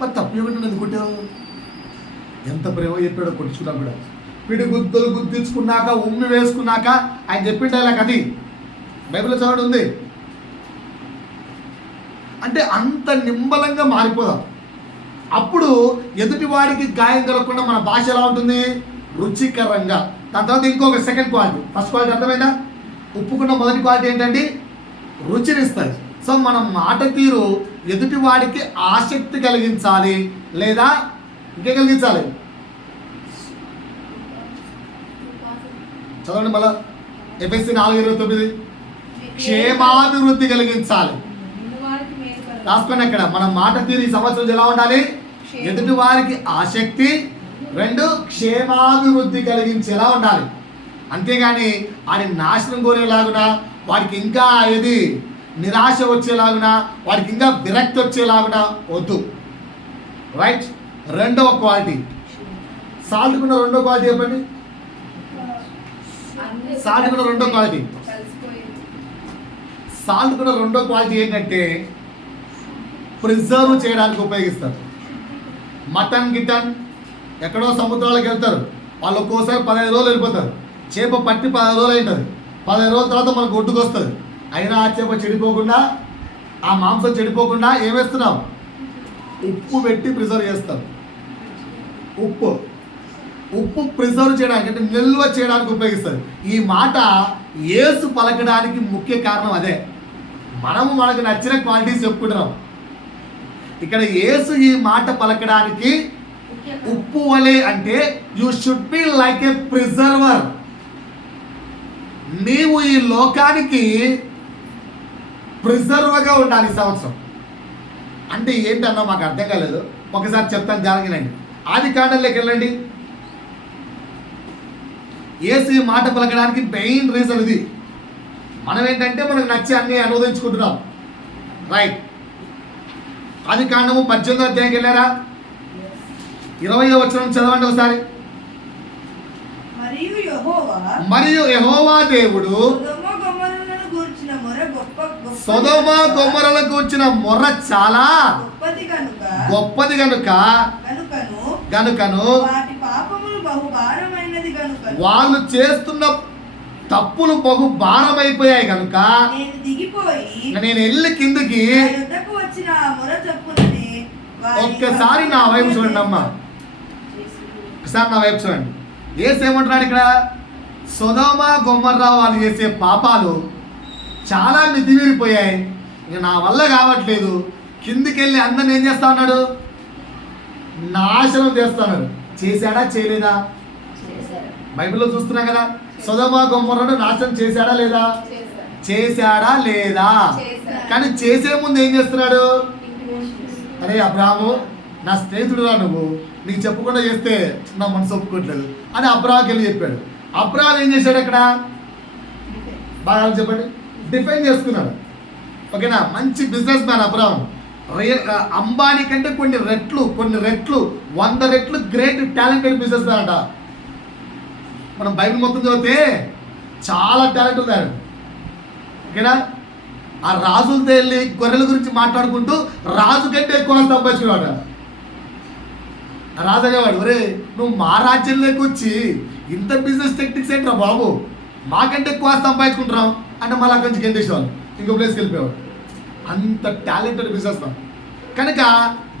మరి తప్పు ఏమంటే ఎందుకుంటావు? ఎంత ప్రేమ చెప్పాడో కొట్టించుకున్నా కూడా. పిడి గుద్దులు గుద్దించుకున్నాక ఉమ్మి వేసుకున్నాక ఆయన చెప్పిండే ఇలా కది బైబిల్లో చదవడం ఉంది. అంటే అంత నింబలంగా మారిపోదాం. అప్పుడు ఎదుటివాడికి గాయం కలగకుండా మన భాష ఎలా ఉంటుంది? రుచికరంగా. దాని తర్వాత ఇంకొక సెకండ్ క్వాలిటీ. ఫస్ట్ క్వాలిటీ అర్థమైందా? ఉప్పుకున్న మొదటి క్వాలిటీ ఏంటండి? రుచినిస్తుంది. సో మన మాట తీరు ఎదుటివాడికి ఆసక్తి కలిగించాలి, లేదా ఇంకే కలిగించాలి. చదవండి మళ్ళా. ఎఫ్ఎస్సి 4:29. క్షేమాభివృద్ధి కలిగించాలి. రాసుకుని అక్కడ మన మాట తీరు ఈ సంవత్సరం ఎలా ఉండాలి? ఎదుటి వారికి ఆసక్తి, 2 క్షేమాభివృద్ధి కలిగించేలా ఉండాలి. అంతేగాని వాడి నాశనం కోరేలాగునా, వాడికి ఇంకా ఏది నిరాశ వచ్చేలాగునా, వాడికి ఇంకా విరక్తి వచ్చేలాగునా వద్దు. రైట్. రెండవ క్వాలిటీ, సాల్ట్ కూడా రెండో క్వాలిటీ చెప్పండి. సాల్ట్ కూడా రెండో క్వాలిటీ. సాల్ట్ కూడా రెండో క్వాలిటీ ఏంటంటే ప్రిజర్వ్ చేయడానికి ఉపయోగిస్తారు. మటన్ గిటన్ ఎక్కడో సముద్రాలకు వెళ్తారు, వాళ్ళు ఒక్కోసారి 15 రోజులు వెళ్ళిపోతారు. చేప పట్టి 15 రోజులు అవుతుంది. 15 రోజుల తర్వాత మనకు ఒడ్డుకు వస్తుంది. అయినా ఆ చేప చెడిపోకుండా, ఆ మాంసం చెడిపోకుండా ఏమేస్తున్నాం? ఉప్పు పెట్టి ప్రిజర్వ్ చేస్తారు. ఉప్పు ప్రిజర్వ్ చేయడానికి, అంటే నిల్వ చేయడానికి ఉపయోగిస్తారు. ఈ మాట యేసు పలకడానికి ముఖ్య కారణం అదే. మనకు నచ్చిన క్వాలిటీస్ చెప్పుకుంటున్నాం. ఇక్కడ యేసు ఈ మాట పలకడానికి ఉప్పు వలె, అంటే you should be like A preserver. నీవు ఈ లోకానికి ప్రిజర్వర్గా ఉండాలి ఈ సంవత్సరం. అంటే ఏంటన్నా మాకు అర్థం కాలేదు, ఒకసారి చెప్తాను, జాగ్రత్తగా. ఆదికాండంలోకి వెళ్ళండి. యేసు ఈ మాట పలకడానికి మెయిన్ రీజన్ ఇది. మనం ఏంటంటే మనకు నచ్చి అన్ని అనువదించుకుంటున్నాం. రైట్. ఆదికాండము 18వ అధ్యాయంకి వెళ్ళారా? 20వ వచనం చదవండి ఒకసారి. మరియు యెహోవా దేవుడు సొదొమ గొమొర్రాలను గూర్చిన మొర్ర చాలా గొప్పది గనుకను వాళ్ళు చేస్తున్న తప్పులు బహు భారమైపోయాయి కనుక నేను వెళ్ళి కిందికి. ఒక్కసారి నా వైపు చూడండి అమ్మా, ఒకసారి నా వైపు చూడండి. ఏమంటున్నాడు ఇక్కడ? సొదొమ గొమొర్రా వాళ్ళు చేసే పాపాలు చాలా మితిమీరిపోయాయి, ఇక నా వల్ల కావట్లేదు, కిందికి వెళ్ళి అందరిని ఏం చేస్తా ఉన్నాడు? నాశనం చేస్తున్నాడు. చేశాడా చేయలేదా? బైబిల్లో చూస్తున్నాం కదా. సొదొమ గొమొర్రాను నాశనం చేశాడా లేదా? చేశాడా లేదా? కానీ చేసే ముందు ఏం చేస్తున్నాడు? అరే అబ్రాహాము, నా స్నేహితుడు రా, నువ్వు నీకు చెప్పకుండా చేస్తే నా మనసు ఒప్పుకోవట్లేదు అని అబ్రాహాంకి వెళ్ళి చెప్పాడు. అబ్రాహాం ఏం చేశాడు అక్కడ? బాగా చెప్పండి. డిఫైన్ చేసుకున్నాడు. ఓకేనా? మంచి బిజినెస్ మ్యాన్ అబ్రాహాం. అంబానీ కంటే కొన్ని రెట్లు 100 రెట్లు గ్రేట్ టాలెంటెడ్ బిజినెస్ మ్యాన్ అంట. మనం బైబిల్ మొత్తం చదివితే చాలా టాలెంట్ ఉంది ఆయన. ఓకేనా? ఆ రాజులతో వెళ్ళి గొర్రెల గురించి మాట్లాడుకుంటూ రాజు కంటే ఎక్కువ సంపాదించుకున్నాడు. రాజు అనేవాడు, ఒరే నువ్వు మా రాజ్యంలోకి వచ్చి ఇంత బిజినెస్ టెక్నిక్స్ ఏంట్రా బాబు, మాకంటే ఎక్కువ సంపాదించుకుంటున్నాం అంటే మళ్ళీ అక్కడి నుంచి గెంటేసేవాళ్ళు, ఇంకో ప్లేస్కి వెళ్ళిపోయేవాడు. అంత టాలెంటెడ్ బిజినెస్ మ్యాన్. కనుక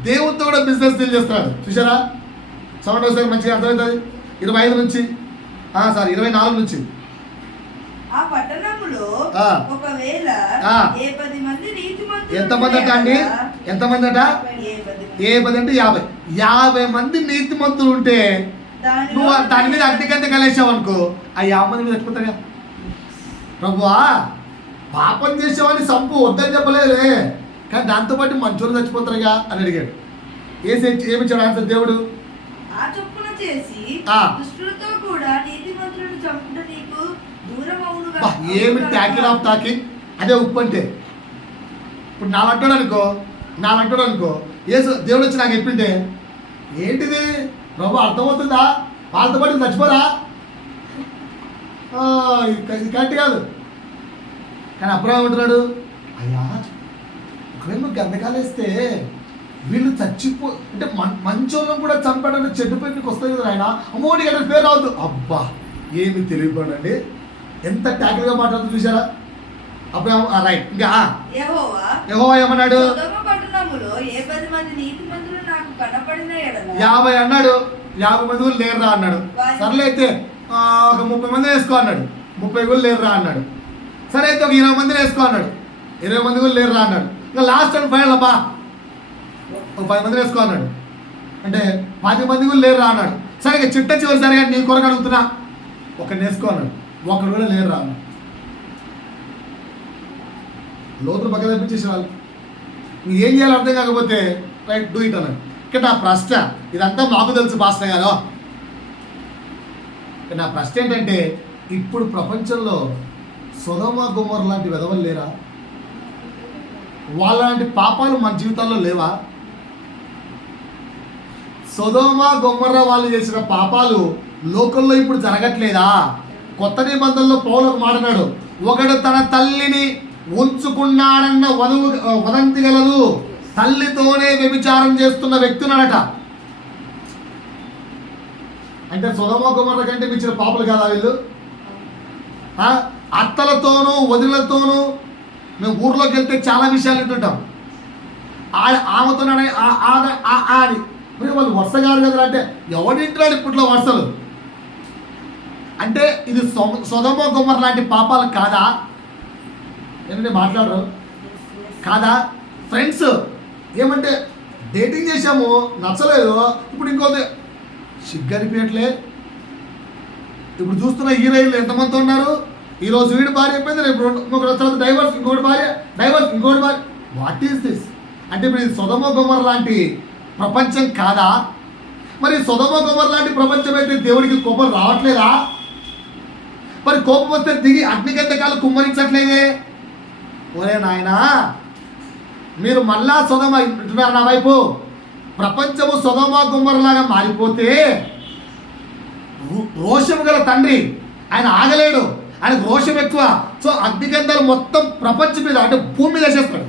దేవుడితో కూడా బిజినెస్ డీల్ చేస్తున్నాడు. చూసారా? సౌండ్ ఒకసారి మంచిగా అర్థమవుతుంది. 25 నుంచి 24 నుంచి. ఎంతమంది అట అండి? ఎంతమంది అట? 10 అంటే 50 మంది నీతిమంతులు ఉంటే నువ్వు దాని మీద అగ్నికంటే కలిసావు అనుకో, ఆ 50 మంది మీద చచ్చిపోతాడుగా. ప్రభువా, పాపం చేసేవాడిని సంపు వద్దని చెప్పలేదే, కానీ దాంతోపాటు మంచోళ్ళు చచ్చిపోతారుగా అని అడిగాడు. ఏమిచ్చాడు ఆన్సర్ దేవుడు? ఏమి ట్యాకిల్ ఆఫ్ టాకింగ్, అదే ఉప్పు అంటే. ఇప్పుడు నాలంటాడు అనుకో, దేవుడు వచ్చి నాకు చెప్పింటే ఏంటిది ప్రభు అర్థమవుతుందా? వాళ్ళతో పాటు చచ్చిపోరా? ఇది కరెక్ట్ కాదు. కానీ అబ్రాహాం అంటున్నాడు, అయ్యా ఒకవేళ నువ్వు గంధకాలేస్తే వీళ్ళు అంటే మంచోళ్ళను కూడా చంపాడని చెడ్డు పేరుకి వస్తాయి కదా ఆయన, అమ్మోడి గంట పేరు రావద్దు. అబ్బా ఏమి తెలియకపోండి, ఎంత ట్యాకిల్గా మాట్లాడుతూ చూసారా అబ్రాహాం. రైట్. ఇంకా యెహోవా ఏమన్నాడు? 50 అన్నాడు. 50 మంది కూడా లేరురా అన్నాడు. సర్లే అయితే ఒక 30 మందిని వేసుకో అన్నాడు. 30 కూడా లేరురా అన్నాడు. సరే అయితే ఒక 20 మందిని వేసుకో అన్నాడు. 20 మంది కూడా లేరురా అన్నాడు. ఇంకా లాస్ట్ అండ్ ఫైనల్ అబ్బా ఒక 10 మందిని వేసుకో అన్నాడు. అంటే 10 మంది కూడా లేరురా అన్నాడు. సరే ఇక చిట్ట చివరి సరిగా నీ కొరకు అడుగుతున్నా, ఒకరిని వేసుకో అన్నాడు. ఒకడు కూడా లేరురా అన్నాడు. లోతులు పక్క తప్పించేసే వాళ్ళు. ఏం చేయాలో అర్థం కాకపోతే రైట్ డూ ఇట్ అన్నాడు. ఇక్కడ నా ప్రశ్న, ఇదంతా మాకు తెలుసు పాస్టర్ గారు. ఇక్కడ నా ప్రశ్న ఏంటంటే, ఇప్పుడు ప్రపంచంలో సొదొమ గొమొర్రా లాంటి వెధవలు లేరా? వాళ్ళలాంటి పాపాలు మన జీవితాల్లో లేవా? సొదొమ గొమొర్రా వాళ్ళు చేసిన పాపాలు లోకంలో ఇప్పుడు జరగట్లేదా? కొత్త నిబంధనలో పౌలు ఒక మాట అన్నాడు, ఒకడు తన తల్లిని ఉంచుకున్నాడన్న వదంతి గలదు, తల్లితోనే వ్యభిచారం చేస్తున్న వ్యక్తునడట. అంటే సొదొమ గొమొర్రా కంటే మించిన పాపలు కాదా వీళ్ళు? అత్తలతోనూ వదిలతోనూ మేము ఊర్లోకి వెళ్తే చాలా విషయాలు వింటుంటాం. ఆమెతో ఆడి మీరు వాళ్ళు వరుస గారు కదా అంటే ఎవడింటున్నాడు ఇప్పట్లో వరుసలు? అంటే ఇది సొదొమ గొమొర్రా లాంటి పాపాలు కాదా? ఏంటంటే మాట్లాడరు కాదా? ఫ్రెండ్స్ ఏమంటే డేటింగ్ చేసాము, నచ్చలేదు, ఇప్పుడు ఇంకోటి సిగ్గనిపించట్లే. ఇప్పుడు చూస్తున్న హీరోయిన్లు ఎంతమంది ఉన్నారు? ఈరోజు వీడి భార్య అయిపోయింది, రేపు ఇంకొకటి తర్వాత డైవర్స్, ఇంకోటి భార్య డైవర్స్, ఇంకోటి భార్య. What is this? అంటే ఇప్పుడు ఇది సొదొమ గొమొర్రా లాంటి ప్రపంచం కాదా? మరి సొదొమ గొమొర్రా లాంటి ప్రపంచం అయితే దేవుడికి కోపం రావట్లేదా? మరి కోపం వస్తే దిగి అగ్నిగంధకాలు కుమ్మరించట్లేదే? ఒరే నాయనా, మీరు మళ్ళా సొదొమ ఇంటున్నారు నా వైపు. ప్రపంచము సొదొమ గొమొర్రా లాగా మారిపోతే రోషము గల తండ్రి ఆయన ఆగలేడు, ఆయనకు రోషం ఎక్కువ. సో అగ్నిగంధాలు మొత్తం ప్రపంచం మీద అంటే భూమి మీద వేసేస్తాడు,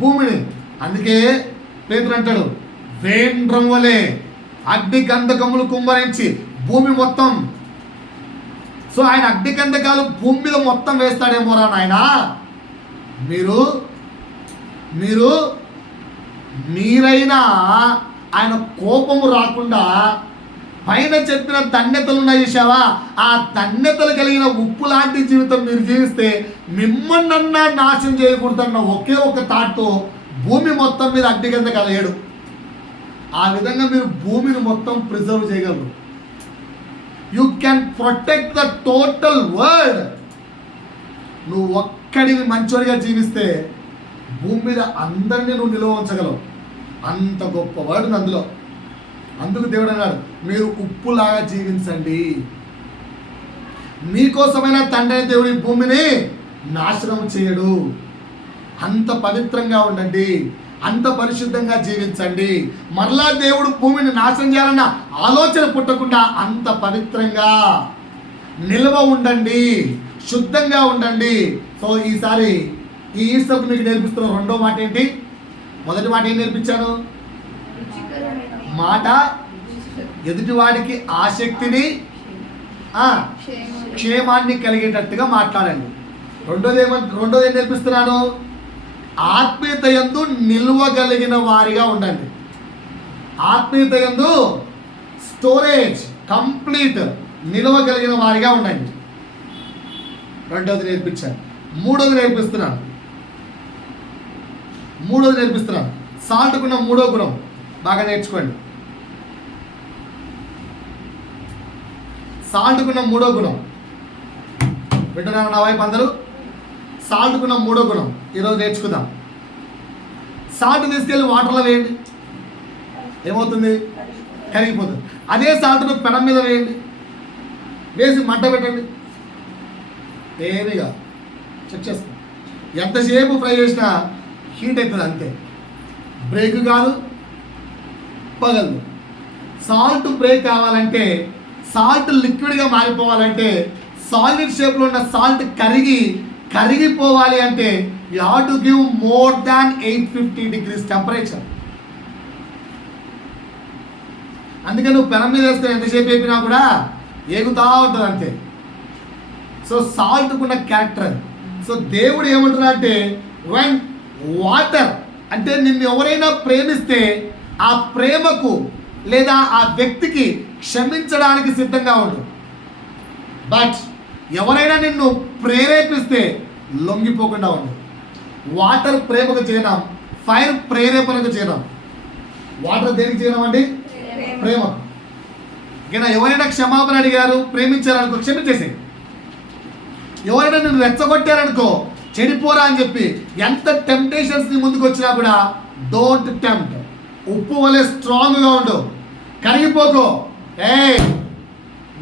భూమిని. అందుకే పేతురు అంటాడు, వేండ్రం వలె అగ్నిగంధకములు కుమ్మరించి భూమి మొత్తం. సో ఆయన అగ్నిగంధకాలు భూమి మీద మొత్తం వేస్తాడేమోరా నాయన. మీరైనా ఆయన కోపము రాకుండా పైన చెప్పిన ధన్యతలు ఉన్నాయి చూసావా, ఆ ధన్యతలు కలిగిన ఉప్పు లాంటి జీవితం మీరు జీవిస్తే మిమ్మల్నన్నా నాశనం చేయకూడదన్న ఒకే ఒక థాట్తో భూమి మొత్తం మీద అగ్నిగంధకాలు వేయడు. ఆ విధంగా మీరు భూమిని మొత్తం ప్రిజర్వ్ చేయగలరు. You can protect the total world. నువ్వు ఒక్కడివి మంచోడిగా జీవిస్తే భూమి మీద అందరినీ నువ్వు నిలువ ఉంచగలవు. అంత గొప్ప వర్డ్ అందులో. అందుకు దేవుడు అన్నాడు, మీరు ఉప్పులాగా జీవించండి. మీకోసమైన తండ్రి దేవుడి భూమిని నాశనం చేయడు. అంత పవిత్రంగా ఉండండి, అంత పరిశుద్ధంగా జీవించండి. మరలా దేవుడు భూమిని నాశనం చేయాలన్న ఆలోచన పుట్టకుండా అంత పవిత్రంగా నిల్వ ఉండండి, శుద్ధంగా ఉండండి. సో ఈసారి ఈ ఈస్టర్కి మీకు నేర్పిస్తున్న రెండో మాట ఏంటి? మొదటి మాట ఏం నేర్పించాను? మాట ఎదుటివాడికి ఆసక్తిని క్షేమాన్ని కలిగేటట్టుగా మాట్లాడండి. రెండోది ఏం నేర్పిస్తున్నాను? ఆత్మీయత యందు నిల్వగలిగిన వారిగా ఉండండి. ఆత్మీయత యందు స్టోరేజ్ కంప్లీట్ నిల్వగలిగిన వారిగా ఉండండి. రెండోది నేర్పించాను. మూడోది నేర్పిస్తున్నాను. సాల్ట్కున్న మూడో గుణం బాగా నేర్చుకోండి. సాల్ట్కున్న మూడో గుణం వింటున్నాను నా వైపు అందరూ. సాల్ట్కున్న మూడో గుణం ఈరోజు నేర్చుకుందాం. సాల్ట్ తీసుకెళ్ళి వాటర్లో వేయండి, ఏమవుతుంది? కరిగిపోతుంది. అదే సాల్ట్ను పెనం మీద వేయండి, వేసి మంట పెట్టండి, ఏమిగా చెక్ చేస్తాం. ఎంతసేపు ఫ్రై చేసినా హీట్ అవుతుంది అంతే, బ్రేక్ కాదు, పగలదు. సాల్ట్ బ్రేక్ కావాలంటే, సాల్ట్ లిక్విడ్గా మారిపోవాలంటే, సాలిడ్ షేప్లో ఉన్న సాల్ట్ కరిగిపోవాలి అంటే you have to give more than 850 degrees temperature. అందుకే నువ్వు పెనం మీద వేస్తే ఎంతసేపు వేపినా కూడా ఏగుతూ ఉంటుంది అంతే. So సాల్ట్కున్న character. సో దేవుడు ఏమంటున్నా అంటే, వెన్ వాటర్ అంటే నిన్ను ఎవరైనా ప్రేమిస్తే ఆ ప్రేమకు లేదా ఆ వ్యక్తికి క్షమించడానికి సిద్ధంగా ఉండు. బట్ ఎవరైనా నిన్ను ప్రేరేపిస్తే లొంగిపోకుండా ఉండు. వాటర్ ప్రేమకు చేయడం, ఫైర్ ప్రేరేపణకు చేయడం. వాటర్ దేనికి చేయడం అండి? ప్రేమ. ఇంకా ఎవరైనా క్షమాపణ అడిగారు, ప్రేమించారనుకో, క్షమించేసే. ఎవరైనా నిన్ను రెచ్చగొట్టారనుకో, చెడిపోరా అని చెప్పి ఎంత టెంప్టేషన్స్ నీ ముందుకు వచ్చినా కూడా డోంట్ టెంప్ట్. ఉప్పు వలె స్ట్రాంగ్గా ఉండు, కరిగిపోకు.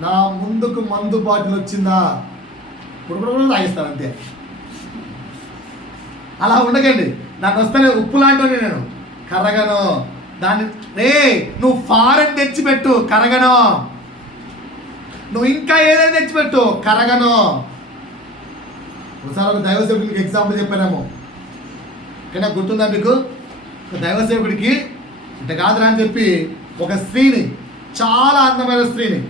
నా ముందుకు మందు బాటిల్ వచ్చిందా ఇప్పుడు తాగిస్తాను అంతే. అలా ఉండకండి. నాకు వస్తేనే ఉప్పు లాంటివని నేను కరగను. దాన్ని నువ్వు ఫారెన్ తెచ్చిపెట్టు, కరగను. నువ్వు ఇంకా ఏదైనా తెచ్చిపెట్టు, కరగను. ఒకసారి ఒక దైవ సేవకుడికి ఎగ్జాంపుల్ చెప్పానేమో, కానీ గుర్తుందా మీకు? ఒక దైవ సేవకుడికి ఇంత కాదురా అని చెప్పి ఒక స్త్రీని, చాలా అందమైన స్త్రీని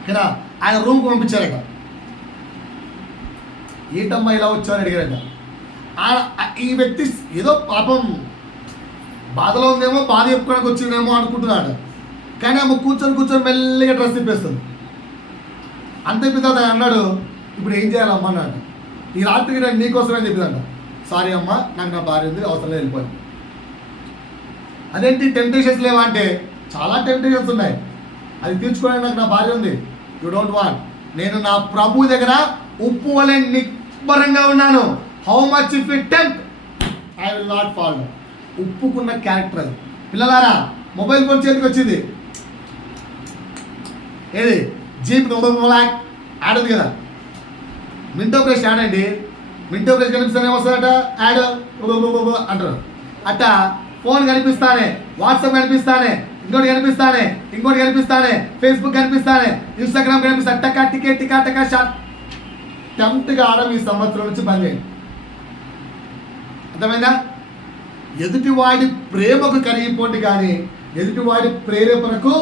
ఇక్కడ ఆయన రూమ్కి పంపించారట. ఏంటమ్మా ఇలా వచ్చారని అడిగారట. ఈ వ్యక్తి ఏదో పాపం బాధలో ఉందేమో, బాధ చెప్పుకోవడానికి వచ్చిందేమో అనుకుంటున్నాడు. కానీ ఆమె కూర్చొని మెల్లిగా డ్రెస్ తిప్పేస్తుంది. అంతే పితా అన్నాడు, ఇప్పుడు ఏం చేయాలమ్మా అన్నాడు. ఈ రాత్రికి నేను నీకోసమే చెప్పిందంట. సారీ అమ్మా, నాకు నా భార్య ఉంది, అవసరం లేదు, వెళ్ళిపోయింది. అదేంటి టెంప్టేషన్స్ లేవా అంటే, చాలా టెంప్టేషన్స్ ఉన్నాయి. అది తీర్చుకోవడానికి నాకు నా భార్య ఉంది. You don't want. నేను నా ప్రభు దగ్గర ఉప్పు వలె నిబ్బరంగా ఉన్నాను. How much if it tempt I will not follow. ఉప్పుకున్న క్యారెక్టర్ అది. పిల్లలారా, మొబైల్ ఫోన్ చేతికి వచ్చింది, ఏది జీప్ యాడ్ ఉంది కదా, మింటో ఫ్రెష్ యాడ్ అండి. మింటో ఫ్రెష్ కనిపిస్తానే ఏమొస్తుందట, యాడ్ అంటారు. అట్ట ఫోన్ కనిపిస్తానే, వాట్సాప్ కనిపిస్తానే, ఇంకోటి కనిపిస్తానే, ఫేస్బుక్ కనిపిస్తానే, ఇన్స్టాగ్రామ్ కనిపిస్తా, టకా టికా షాట్. టెంప్ట్ కావడం ఈ సంవత్సరం నుంచి బంద్ చేయండి. అర్థమైందా? ఎదుటివాడి ప్రేమకు కరిగిపోండి, కానీ ఎదుటివాడి ప్రేరేపణకు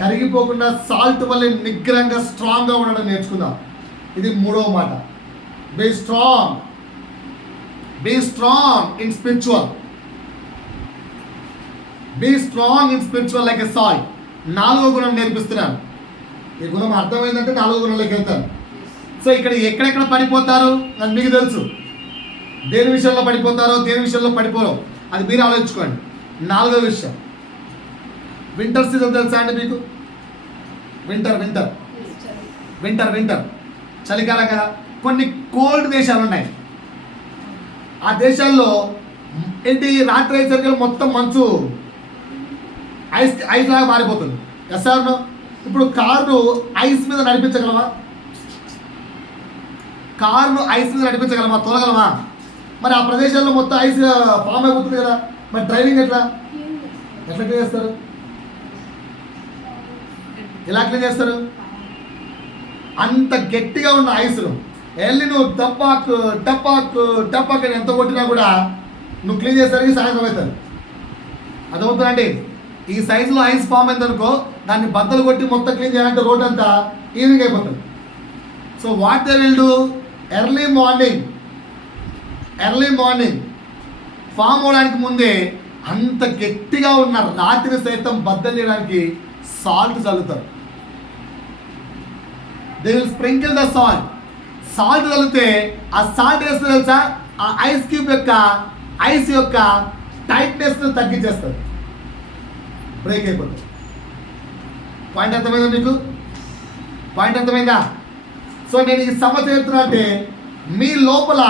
కరిగిపోకుండా సాల్ట్ వల్ల నిగ్రహంగా స్ట్రాంగ్గా ఉండడం నేర్చుకుందాం. ఇది మూడవ మాట. Be strong in spiritual. Be strong in spiritual like a salt. 4వ గుణం నేర్పిస్తున్నాను. ఈ గుణం అర్థమైందంటే 4వ గుణంలోకి వెళ్తాను. సో ఇక్కడ ఎక్కడెక్కడ పడిపోతారు అది మీకు తెలుసు. దేని విషయంలో పడిపోతారో, దేని విషయంలో పడిపోరో అది మీరు ఆలోచించుకోండి. 4వ విషయం, వింటర్ సీజన్ తెలుసా అండి మీకు? వింటర్ చలికాలం కదా. కొన్ని కోల్డ్ దేశాలు ఉన్నాయి. ఆ దేశాల్లో ఏంటి, రాత్రి అయ్యేసరికి మొత్తం మంచు ఐస్ లాగా మారిపోతుంది. ఎస్ఆర్నో? ఇప్పుడు కారును ఐస్ మీద నడిపించగలమా? తోలగలమా? మరి ఆ ప్రదేశాల్లో మొత్తం ఐస్ ఫామ్ అయిపోతుంది కదా. మరి డ్రైవింగ్ ఎట్లా క్లీన్ చేస్తారు? ఎలా క్లీన్ చేస్తారు? అంత గట్టిగా ఉన్న ఐస్ను వెళ్ళి నువ్వు టపాక్ అని ఎంత కొట్టినా కూడా నువ్వు క్లీన్ చేసేసరికి సాయంత్రం అవుతుంది. అర్థమవుతుందండి? ఈ సైజులో ఐస్ ఫామ్ అయిందనుకో, దాన్ని బద్దలు కొట్టి మొత్తం క్లీన్ చేయాలంటే రోడ్ అంతా ఈవినింగ్ అయిపోతుంది. So what they will do, early morning form అవడానికి ముందే అంత గట్టిగా ఉన్న రాత్రి సైతం బద్దలు చేయడానికి సాల్ట్ చల్లుతారు. They will sprinkle the salt చల్లితే ఆ సాల్ట్ వేస్తే తెలుసా, ఆ ఐస్ యొక్క టైట్నెస్ తగ్గించేస్తారు, బ్రేక్ అయిపోతుంది. పాయింట్ అర్థమైందా మీకు? సో నేను ఈ సమస్య చెప్తున్నా అంటే, మీ లోపల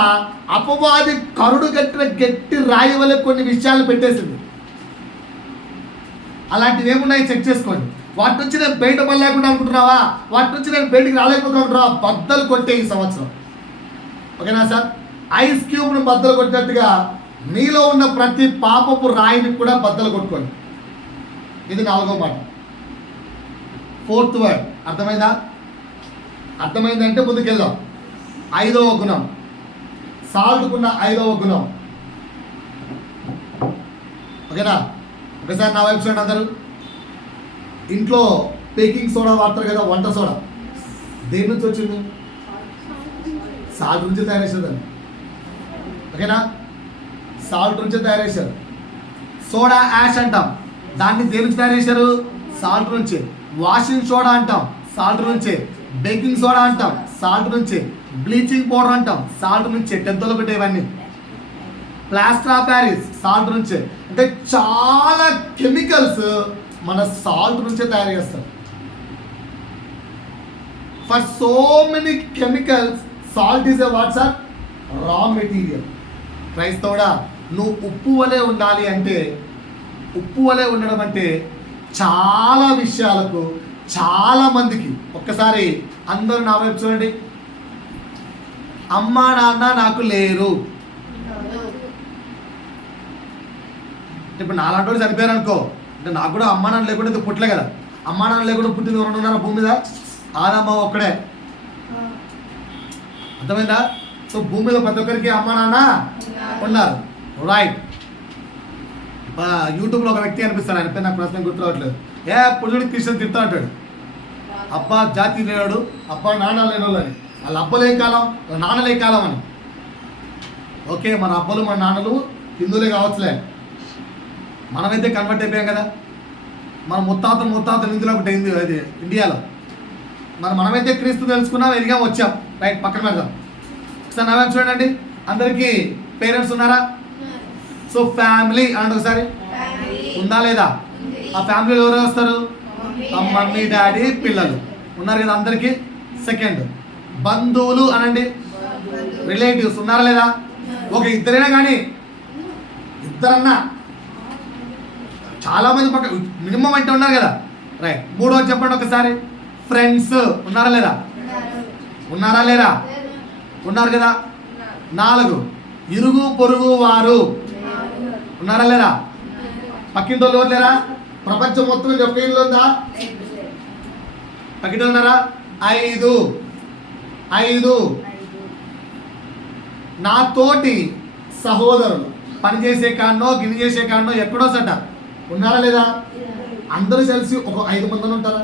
అపవాది కరుడు కట్టిన గట్టి రాయి వల్ల కొన్ని విషయాలు పెట్టేసింది. అలాంటివి ఏమున్నాయి చెక్ చేసుకోండి. వాటి నుంచి నేను బయట పడలేకుండా అనుకుంటున్నావా? వాటి నుంచి నేను బయటికి రాలేకపోతున్నావా? బద్దలు కొట్టే ఈ సంవత్సరం. ఓకేనా సార్? ఐస్ క్యూబ్ను బద్దలు కొట్టినట్టుగా మీలో ఉన్న ప్రతి పాపపు రాయిని కూడా బద్దలు కొట్టుకోండి. ఇది 4వ మాట. 4th వర్డ్ అర్థమైందంటే ముందుకెళ్దాం. 5వ గుణం, సాల్ట్కున్న 5వ గుణం. ఓకేనా? ఒకసారి నా వైపు చూడండి అందరూ. ఇంట్లో బేకింగ్ సోడా వాడతారు కదా, వంట సోడా. దేని నుంచి వచ్చింది? సాల్ట్ నుంచి తయారు చేసేదాన్ని. ఓకేనా? సాల్ట్ నుంచి తయారు చేశారు. సోడా యాష్ అంటాం, దాన్ని దేని నుంచి తయారు చేశారు? సాల్ట్ నుంచి. వాషింగ్ సోడా అంటాం, సాల్ట్ నుంచి. బేకింగ్ సోడా అంటాం, సాల్ట్ నుంచి. బ్లీచింగ్ పౌడర్ అంటాం, సాల్ట్ నుంచి. టెంతలో పెట్టేవన్నీ. ప్లాస్టర్ ఆఫ్ ప్యారిస్, సాల్ట్ నుంచి. అంటే చాలా కెమికల్స్ మన సాల్ట్ నుంచే తయారు చేస్తారు. For so many chemicals salt is a what sir? Raw material. క్రైస్తవుడా, నువ్వు ఉప్పు వలె ఉండాలి అంటే, ఉప్పు వలె ఉండడం అంటే చాలా విషయాలకు, చాలా మందికి. ఒక్కసారి అందరూ నా వైపు చూడండి. అమ్మా నాన్న నాకు లేరు. ఇప్పుడు నాలాంటి వాళ్ళు చనిపోయారు అనుకో, అంటే నాకు కూడా అమ్మా నాన్న లేకుండా పుట్టలే కదా. అమ్మా నాన్న లేకుండా పుట్టింది ఎవరు ఉన్నారా భూమి మీద? ఆదమ్మ ఒక్కడే. అర్థమైందా? సో భూమి మీద ప్రతి ఒక్కరికి అమ్మా నాన్న ఉన్నారు. రైట్. యూట్యూబ్లో ఒక వ్యక్తి అనిపిస్తాడు, ఆయన పేరు నాకు ప్రశ్న గుర్తు రావట్లేదు. ఎప్పుడు చూడు క్రిస్టియన్ తింటా అంటాడు. అబ్బా జాతి లేనాడు, అబ్బా నాన్న లేనోళ్ళు అని. వాళ్ళ అబ్బలే కాలం, నాన్నలే కాలం అని. ఓకే, మన అబ్బలు మన నాన్నలు హిందువులే కావచ్చులే, మనమైతే కన్వర్ట్ అయిపోయాం కదా. మన ముత్తాతలు హిందువులో ఒకటి అయింది అది ఇండియాలో. మనమైతే క్రీస్తు తెలుసుకున్నాం, ఎదిగా వచ్చాం. రైట్, పక్కన పెడదాం. సార్ నవ్వేం చూడండి. అందరికీ పేరెంట్స్ ఉన్నారా? సో ఫ్యామిలీ అనండి ఒకసారి. ఉందా లేదా? ఆ ఫ్యామిలీలో ఎవరు వస్తారు? మమ్మీ డాడీ పిల్లలు ఉన్నారు కదా అందరికీ. సెకండ్, బంధువులు అనండి. రిలేటివ్స్ ఉన్నారా లేదా? ఒక ఇద్దరైనా కానీ, ఇద్దరన్నా, చాలా మంది పక్క మినిమం అంటే ఉన్నారు కదా. రైట్. మూడోది చెప్పండి ఒకసారి. ఫ్రెండ్స్ ఉన్నారా లేదా? ఉన్నారా లేరా? ఉన్నారు కదా. 4, ఇరుగు పొరుగు వారు ఉన్నారా లేరా? పక్కింటి వాళ్ళు ఎవరు లేరా? ప్రపంచం మొత్తం మీద ఒక్క ఇల్లు ఉందా? పక్కింటి ఉన్నారా? 5 నా తోటి సహోదరులు పనిచేసే కాడనో గిని చేసే కాడనో ఎక్కడో సట ఉన్నారా లేదా? అందరూ కలిసి ఒక 5 మంది ఉంటారా?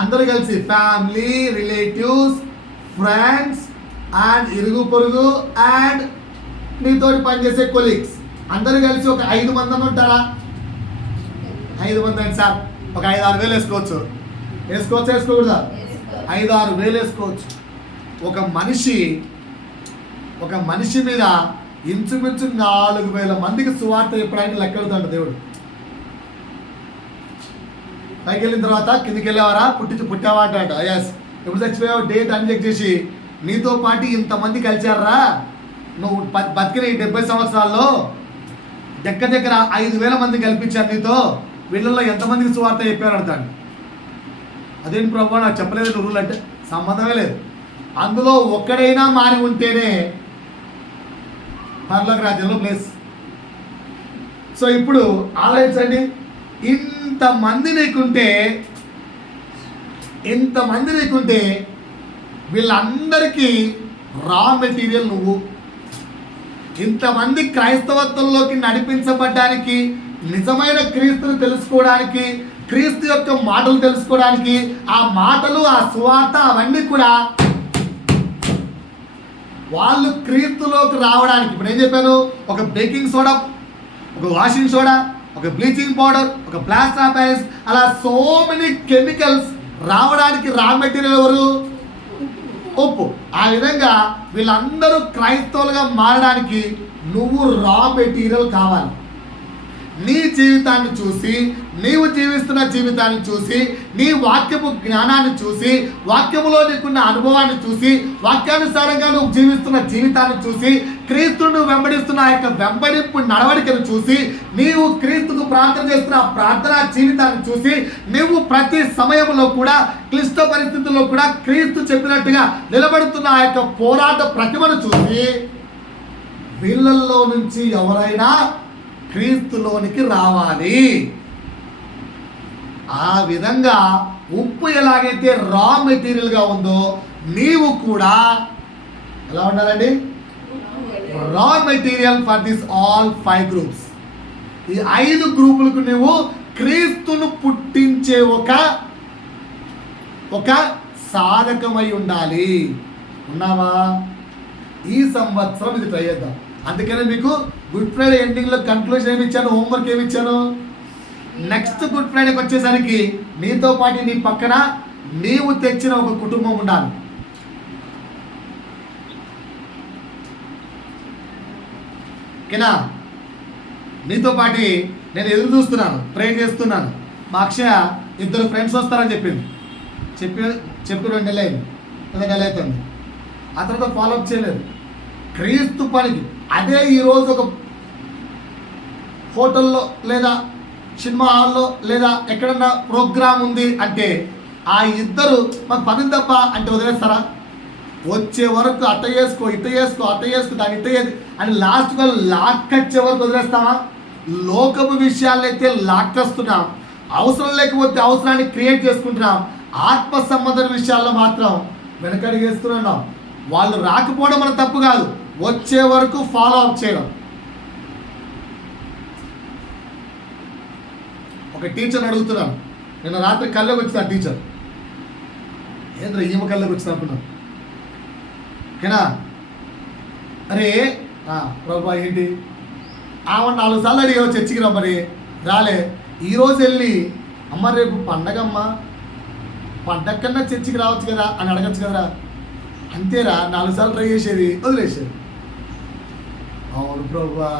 అందరూ కలిసి ఫ్యామిలీ, రిలేటివ్స్, ఫ్రెండ్స్ అండ్ ఇరుగు పొరుగు అండ్ నీతోటి పనిచేసే కొలీగ్స్ అందరూ కలిసి ఒక 5 మంది ఉంటారా? 5 మంది అండి సార్. ఒక 5-6 వేలు వేసుకోవచ్చు. వేసుకోకూడదా? 5-6 వేలు వేసుకోవచ్చు. ఒక మనిషి మీద ఇంచుమించు 4,000 మందికి సువార్త చెప్పడానికి లెక్కడుతాడు దేవుడు. పైకి వెళ్ళిన తర్వాత కిందికి వెళ్ళేవారా? పుట్టావా అంటాడు. ఎస్. ఎప్పుడు చచ్చిపోయావు డేట్ అని చెక్ చేసి, నీతో పాటు ఇంతమంది కలిచారా నువ్వు బతికిన ఈ 70 సంవత్సరాల్లో దగ్గర 5,000 మంది కల్పించారు నీతో, వీళ్ళల్లో ఎంతమందికి సువార్త చెప్పారు అడతాడు. అదేంటి ప్రభు నాకు చెప్పలేదు నువ్వు రూల్ అంటే? సంబంధమే లేదు. అందులో ఒక్కడైనా మారి ఉంటేనే పరలోక రాజ్యంలో ప్లేస్. సో ఇప్పుడు ఆలోచించండి, ఇంతమంది నీకుంటే వీళ్ళందరికీ రా మెటీరియల్ నువ్వు. ఇంతమంది క్రైస్తవత్వంలోకి నడిపించబడ్డానికి, నిజమైన క్రీస్తుని తెలుసుకోవడానికి, క్రీస్తు యొక్క మాటలు తెలుసుకోవడానికి, ఆ మాటలు, ఆ సువార్త అవన్నీ కూడా వాళ్ళు క్రీస్తులోకి రావడానికి. ఇప్పుడు ఏం చెప్పాను? ఒక బేకింగ్ సోడా, ఒక వాషింగ్ సోడా, ఒక బ్లీచింగ్ పౌడర్, ఒక ప్లాస్టర్ ఆఫ్ ప్యారిస్, అలా సో మెనీ కెమికల్స్ రావడానికి రా మెటీరియల్ ఎవరు? ఉప్పు. ఆ విధంగా వీళ్ళందరూ క్రైస్తవులుగా మారడానికి నువ్వు రా మెటీరియల్ కావాలి. నీ జీవితాన్ని చూసి, నీవు జీవిస్తున్న జీవితాన్ని చూసి, నీ వాక్యపు జ్ఞానాన్ని చూసి, వాక్యములో నీకున్న అనుభవాన్ని చూసి, వాక్యానుసారంగా నువ్వు జీవిస్తున్న జీవితాన్ని చూసి, క్రీస్తును వెంబడిస్తున్న ఆ యొక్క వెంబడింపు నడవడికను చూసి, నీవు క్రీస్తుకు ప్రార్థన చేస్తున్న ఆ ప్రార్థనా జీవితాన్ని చూసి, నువ్వు ప్రతి సమయంలో కూడా, క్లిష్ట పరిస్థితుల్లో కూడా క్రీస్తు చెప్పినట్టుగా నిలబడుతున్న ఆ యొక్క పోరాట ప్రతిమను చూసి, వీళ్ళల్లో నుంచి ఎవరైనా క్రీస్తులోనికి రావాలి. ఆ విధంగా ఉప్పు ఎలాగైతే రా మెటీరియల్గా ఉందో, నీవు కూడా ఎలా ఉండాలండి? Raw material for this all 5 groups. ఈ 5 గ్రూపులకు నువ్వు క్రీస్తును పుట్టించే ఒక సాధకమై ఉండాలి. ఉన్నావా? ఈ సంవత్సరం ఇది ట్రై చేద్దాం. అందుకనే మీకు గుడ్ ఫ్రైడే ఎండింగ్లో కన్క్లూజన్ ఏమి ఇచ్చాను, హోంవర్క్ ఏమి ఇచ్చాను? నెక్స్ట్ గుడ్ ఫ్రైడేకి వచ్చేసరికి నీతో పాటు నీ పక్కన నీవు తెచ్చిన ఒక కుటుంబం ఉండాలి. ఓకేనా? నీతో పాటు నేను ఎదురు చూస్తున్నాను, ప్రే చేస్తున్నాను. మా అక్షయ 2 ఫ్రెండ్స్ వస్తారని చెప్పింది. చెప్పి 2 నెలలు అయింది, 2 నెలలు అవుతుంది. ఆ తర్వాత ఫాలోఅప్ చేయలేదు. క్రీస్తు పనికి అదే ఈరోజు ఒక హోటల్లో లేదా సినిమా హాల్లో లేదా ఎక్కడన్నా ప్రోగ్రామ్ ఉంది అంటే ఆ ఇద్దరు మాకు పని తప్ప అంటే వదిలేస్తారా? వచ్చే వరకు అట్ట చేసుకో ఇట్ట చేసుకో అట్ట చేసుకో దాన్ని ఇట్ట చేసి అని లాస్ట్గా లాక్కచ్చే వరకు వదిలేస్తామా? లోకపు విషయాలైతే లాక్కేస్తున్నాం, అవసరం లేకపోతే అవసరాన్ని క్రియేట్ చేసుకుంటున్నాం. ఆత్మ సంబంధ విషయాల్లో మాత్రం వెనకడిగేస్తున్నాం. వాళ్ళు రాకపోవడం మన తప్పు కాదు, వచ్చే వరకు ఫాలో అప్ చేయడం. ఒక టీచర్ని అడుగుతున్నాను, నిన్న రాత్రి కళ్ళకి వచ్చింది ఆ టీచర్. ఏంద్ర ఈమె కళ్ళకి వచ్చింది అనుకున్నాను. ఓకేనా? అరే ప్రభా ఏంటి ఆమె 4 సార్లు అడిగావు చర్చికి రమ్మని, రాలే. ఈరోజు వెళ్ళి అమ్మ రేపు పండగమ్మ, పండగ కన్నా చర్చికి రావచ్చు కదా అని అడగచ్చు కదరా. అంతేరా 4 సార్లు ట్రై చేసేది, వదిలేసేది. అవును ప్రభా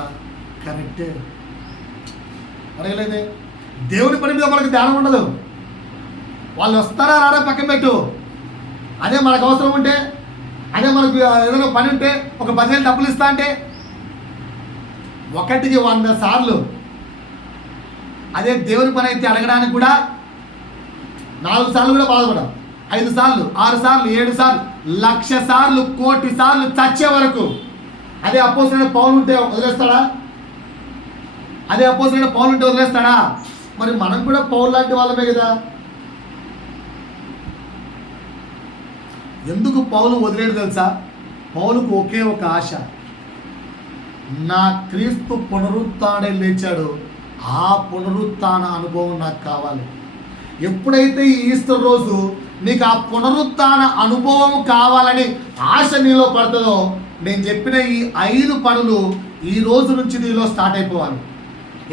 కరెక్టే, అడగలేదే. దేవుని పని మీద మనకు ధ్యానం ఉండదు. వాళ్ళు వస్తారా రారా పక్కన పెట్టు. అదే మనకు అవసరం ఉంటే, అదే మనకు ఏదైనా పని ఉంటే, ఒక 10,000 డబ్బులు ఇస్తా అంటే 1కి 100 సార్లు. అదే దేవుని పని అయితే అడగడానికి కూడా 4 సార్లు కూడా బాధపడం, 5 సార్లు 6 సార్లు 7 సార్లు 1,00,000 సార్లు 1,00,00,000 సార్లు చచ్చే వరకు. అదే అపోజిట్ పౌలు ఉంటే వదిలేస్తాడా? అదే అపోజిట్ పౌలు ఉంటే వదిలేస్తాడా? మరి మనం కూడా పౌలు లాంటి వాళ్ళమే కదా. ఎందుకు పౌలు వదిలేడు తెలుసా? పౌలుకు ఒకే ఒక ఆశ, నా క్రీస్తు పునరుత్థానం లేచాడు, ఆ పునరుత్థాన అనుభవం నాకు కావాలి. ఎప్పుడైతే ఈ ఈస్టర్ రోజు నీకు ఆ పునరుత్థాన అనుభవం కావాలని ఆశ నీలో పడుతుందో, నేను చెప్పిన ఈ 5 పనులు ఈ రోజు నుంచి నీలో స్టార్ట్ అయిపోవాలి.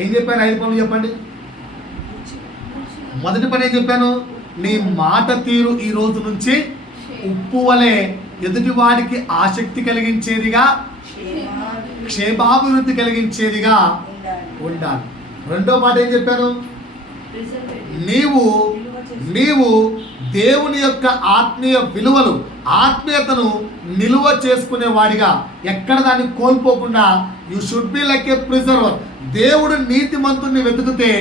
ఏం చెప్పాను? 5 పనులు చెప్పండి. మొదటి పని ఏం చెప్పాను? నీ మాట తీరు ఈ రోజు నుంచి ఉప్పు వలె ఎదుటివాడికి ఆసక్తి కలిగించేదిగా, క్షేమాభివృద్ధి కలిగించేదిగా ఉండాలి. రెండో మాట ఏం చెప్పాను? నీవు దేవుని యొక్క ఆత్మీయ విలువలు, ఆత్మీయతను నిలువ చేసుకునేవాడిగా, ఎక్కడ దాన్ని కోల్పోకుండా you should be like A preserver. దేవుడు నీతిమంతుని వెతుకుతే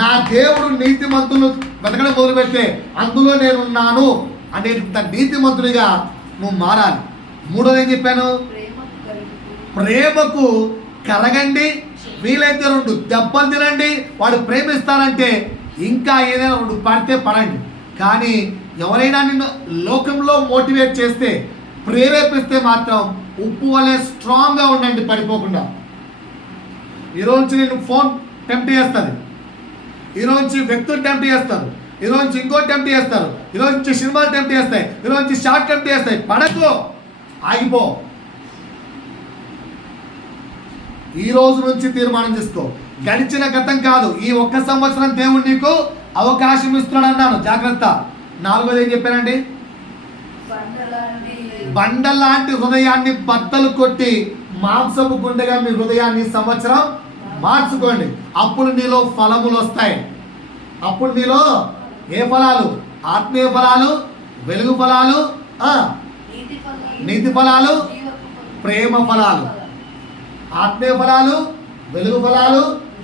నా దేవుడు నీతిమంతులు వెతకడం మొదలుపెడితే అందులో నేనున్నాను అనే నీతిమంతుడిగా నువ్వు మారాలి. మూడోది ఏం చెప్పాను? ప్రేమకు కరగండి, వీలైతే 2 దెబ్బలు తినండి. వాడు ప్రేమిస్తానంటే ఇంకా ఏదైనా 2 పడితే పడండి. కానీ ఎవరైనా నిన్ను లోకంలో మోటివేట్ చేస్తే, ప్రేరేపిస్తే మాత్రం ఉప్పు వలె స్ట్రాంగ్గా ఉండండి, పడిపోకుండా. ఈరోజు నేను ఫోన్ టెంప్ట్ చేస్తుంది, ఈరోజు వ్యక్తులు టెంప్ట్ చేస్తారు, ఈరోజు ఇంకో టెంప్ట్ చేస్తారు, ఈరోజు సినిమాలు టెంప్ట్ చేస్తాయి, ఈరోజు షార్ట్ టెంప్ట్ చేస్తాయి. పడకు, ఆగిపో. ఈ రోజు నుంచి తీర్మానం చేసుకో. గడిచిన గతం కాదు, ఈ 1 సంవత్సరం దేవుడు నీకు అవకాశం ఇస్తున్నాడు అన్నాను, జాగ్రత్త. 4వది ఏం చెప్పానండి? బండలాంటి హృదయాన్ని బద్దలు కొట్టి మాంసపు గుండెగా మీ హృదయాన్ని సంవత్సరం మార్చుకోండి. అప్పుడు నీలో ఫలములు వస్తాయి. అప్పుడు నీలో ఏ ఫలాలు? ఆత్మీయ ఫలాలు, వెలుగు ఫలాలు, నీతి ఫలాలు, ప్రేమ ఫలాలు. ఆత్మీయ ఫలాలు, వెలుగు ఫలాలు,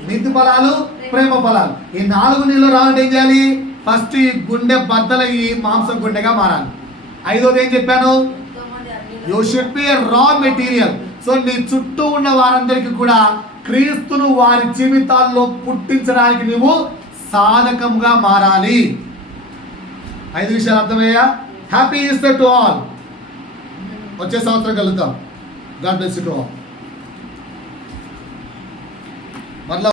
నీతి ఫలాలు, ప్రేమ ఫలాలు. ఈ 4 నీళ్ళు రావాలంటే ఏం చేయాలి? ఫస్ట్ ఈ గుండె బద్దలయ్యి మాంసం గుండెగా మారాలి. 5వది ఏం చెప్పాను? You should be a raw material. So నీ చుట్టూ ఉన్న వారందరికీ కూడా క్రీస్తును వారి జీవితాల్లో పుట్టించడానికి నువ్వు సాధకంగా మారాలి. 5 విషయాలు అర్థమయ్యా? Happy Easter to all. వచ్చే సంవత్సరం కలుద్దాం. God bless you to all.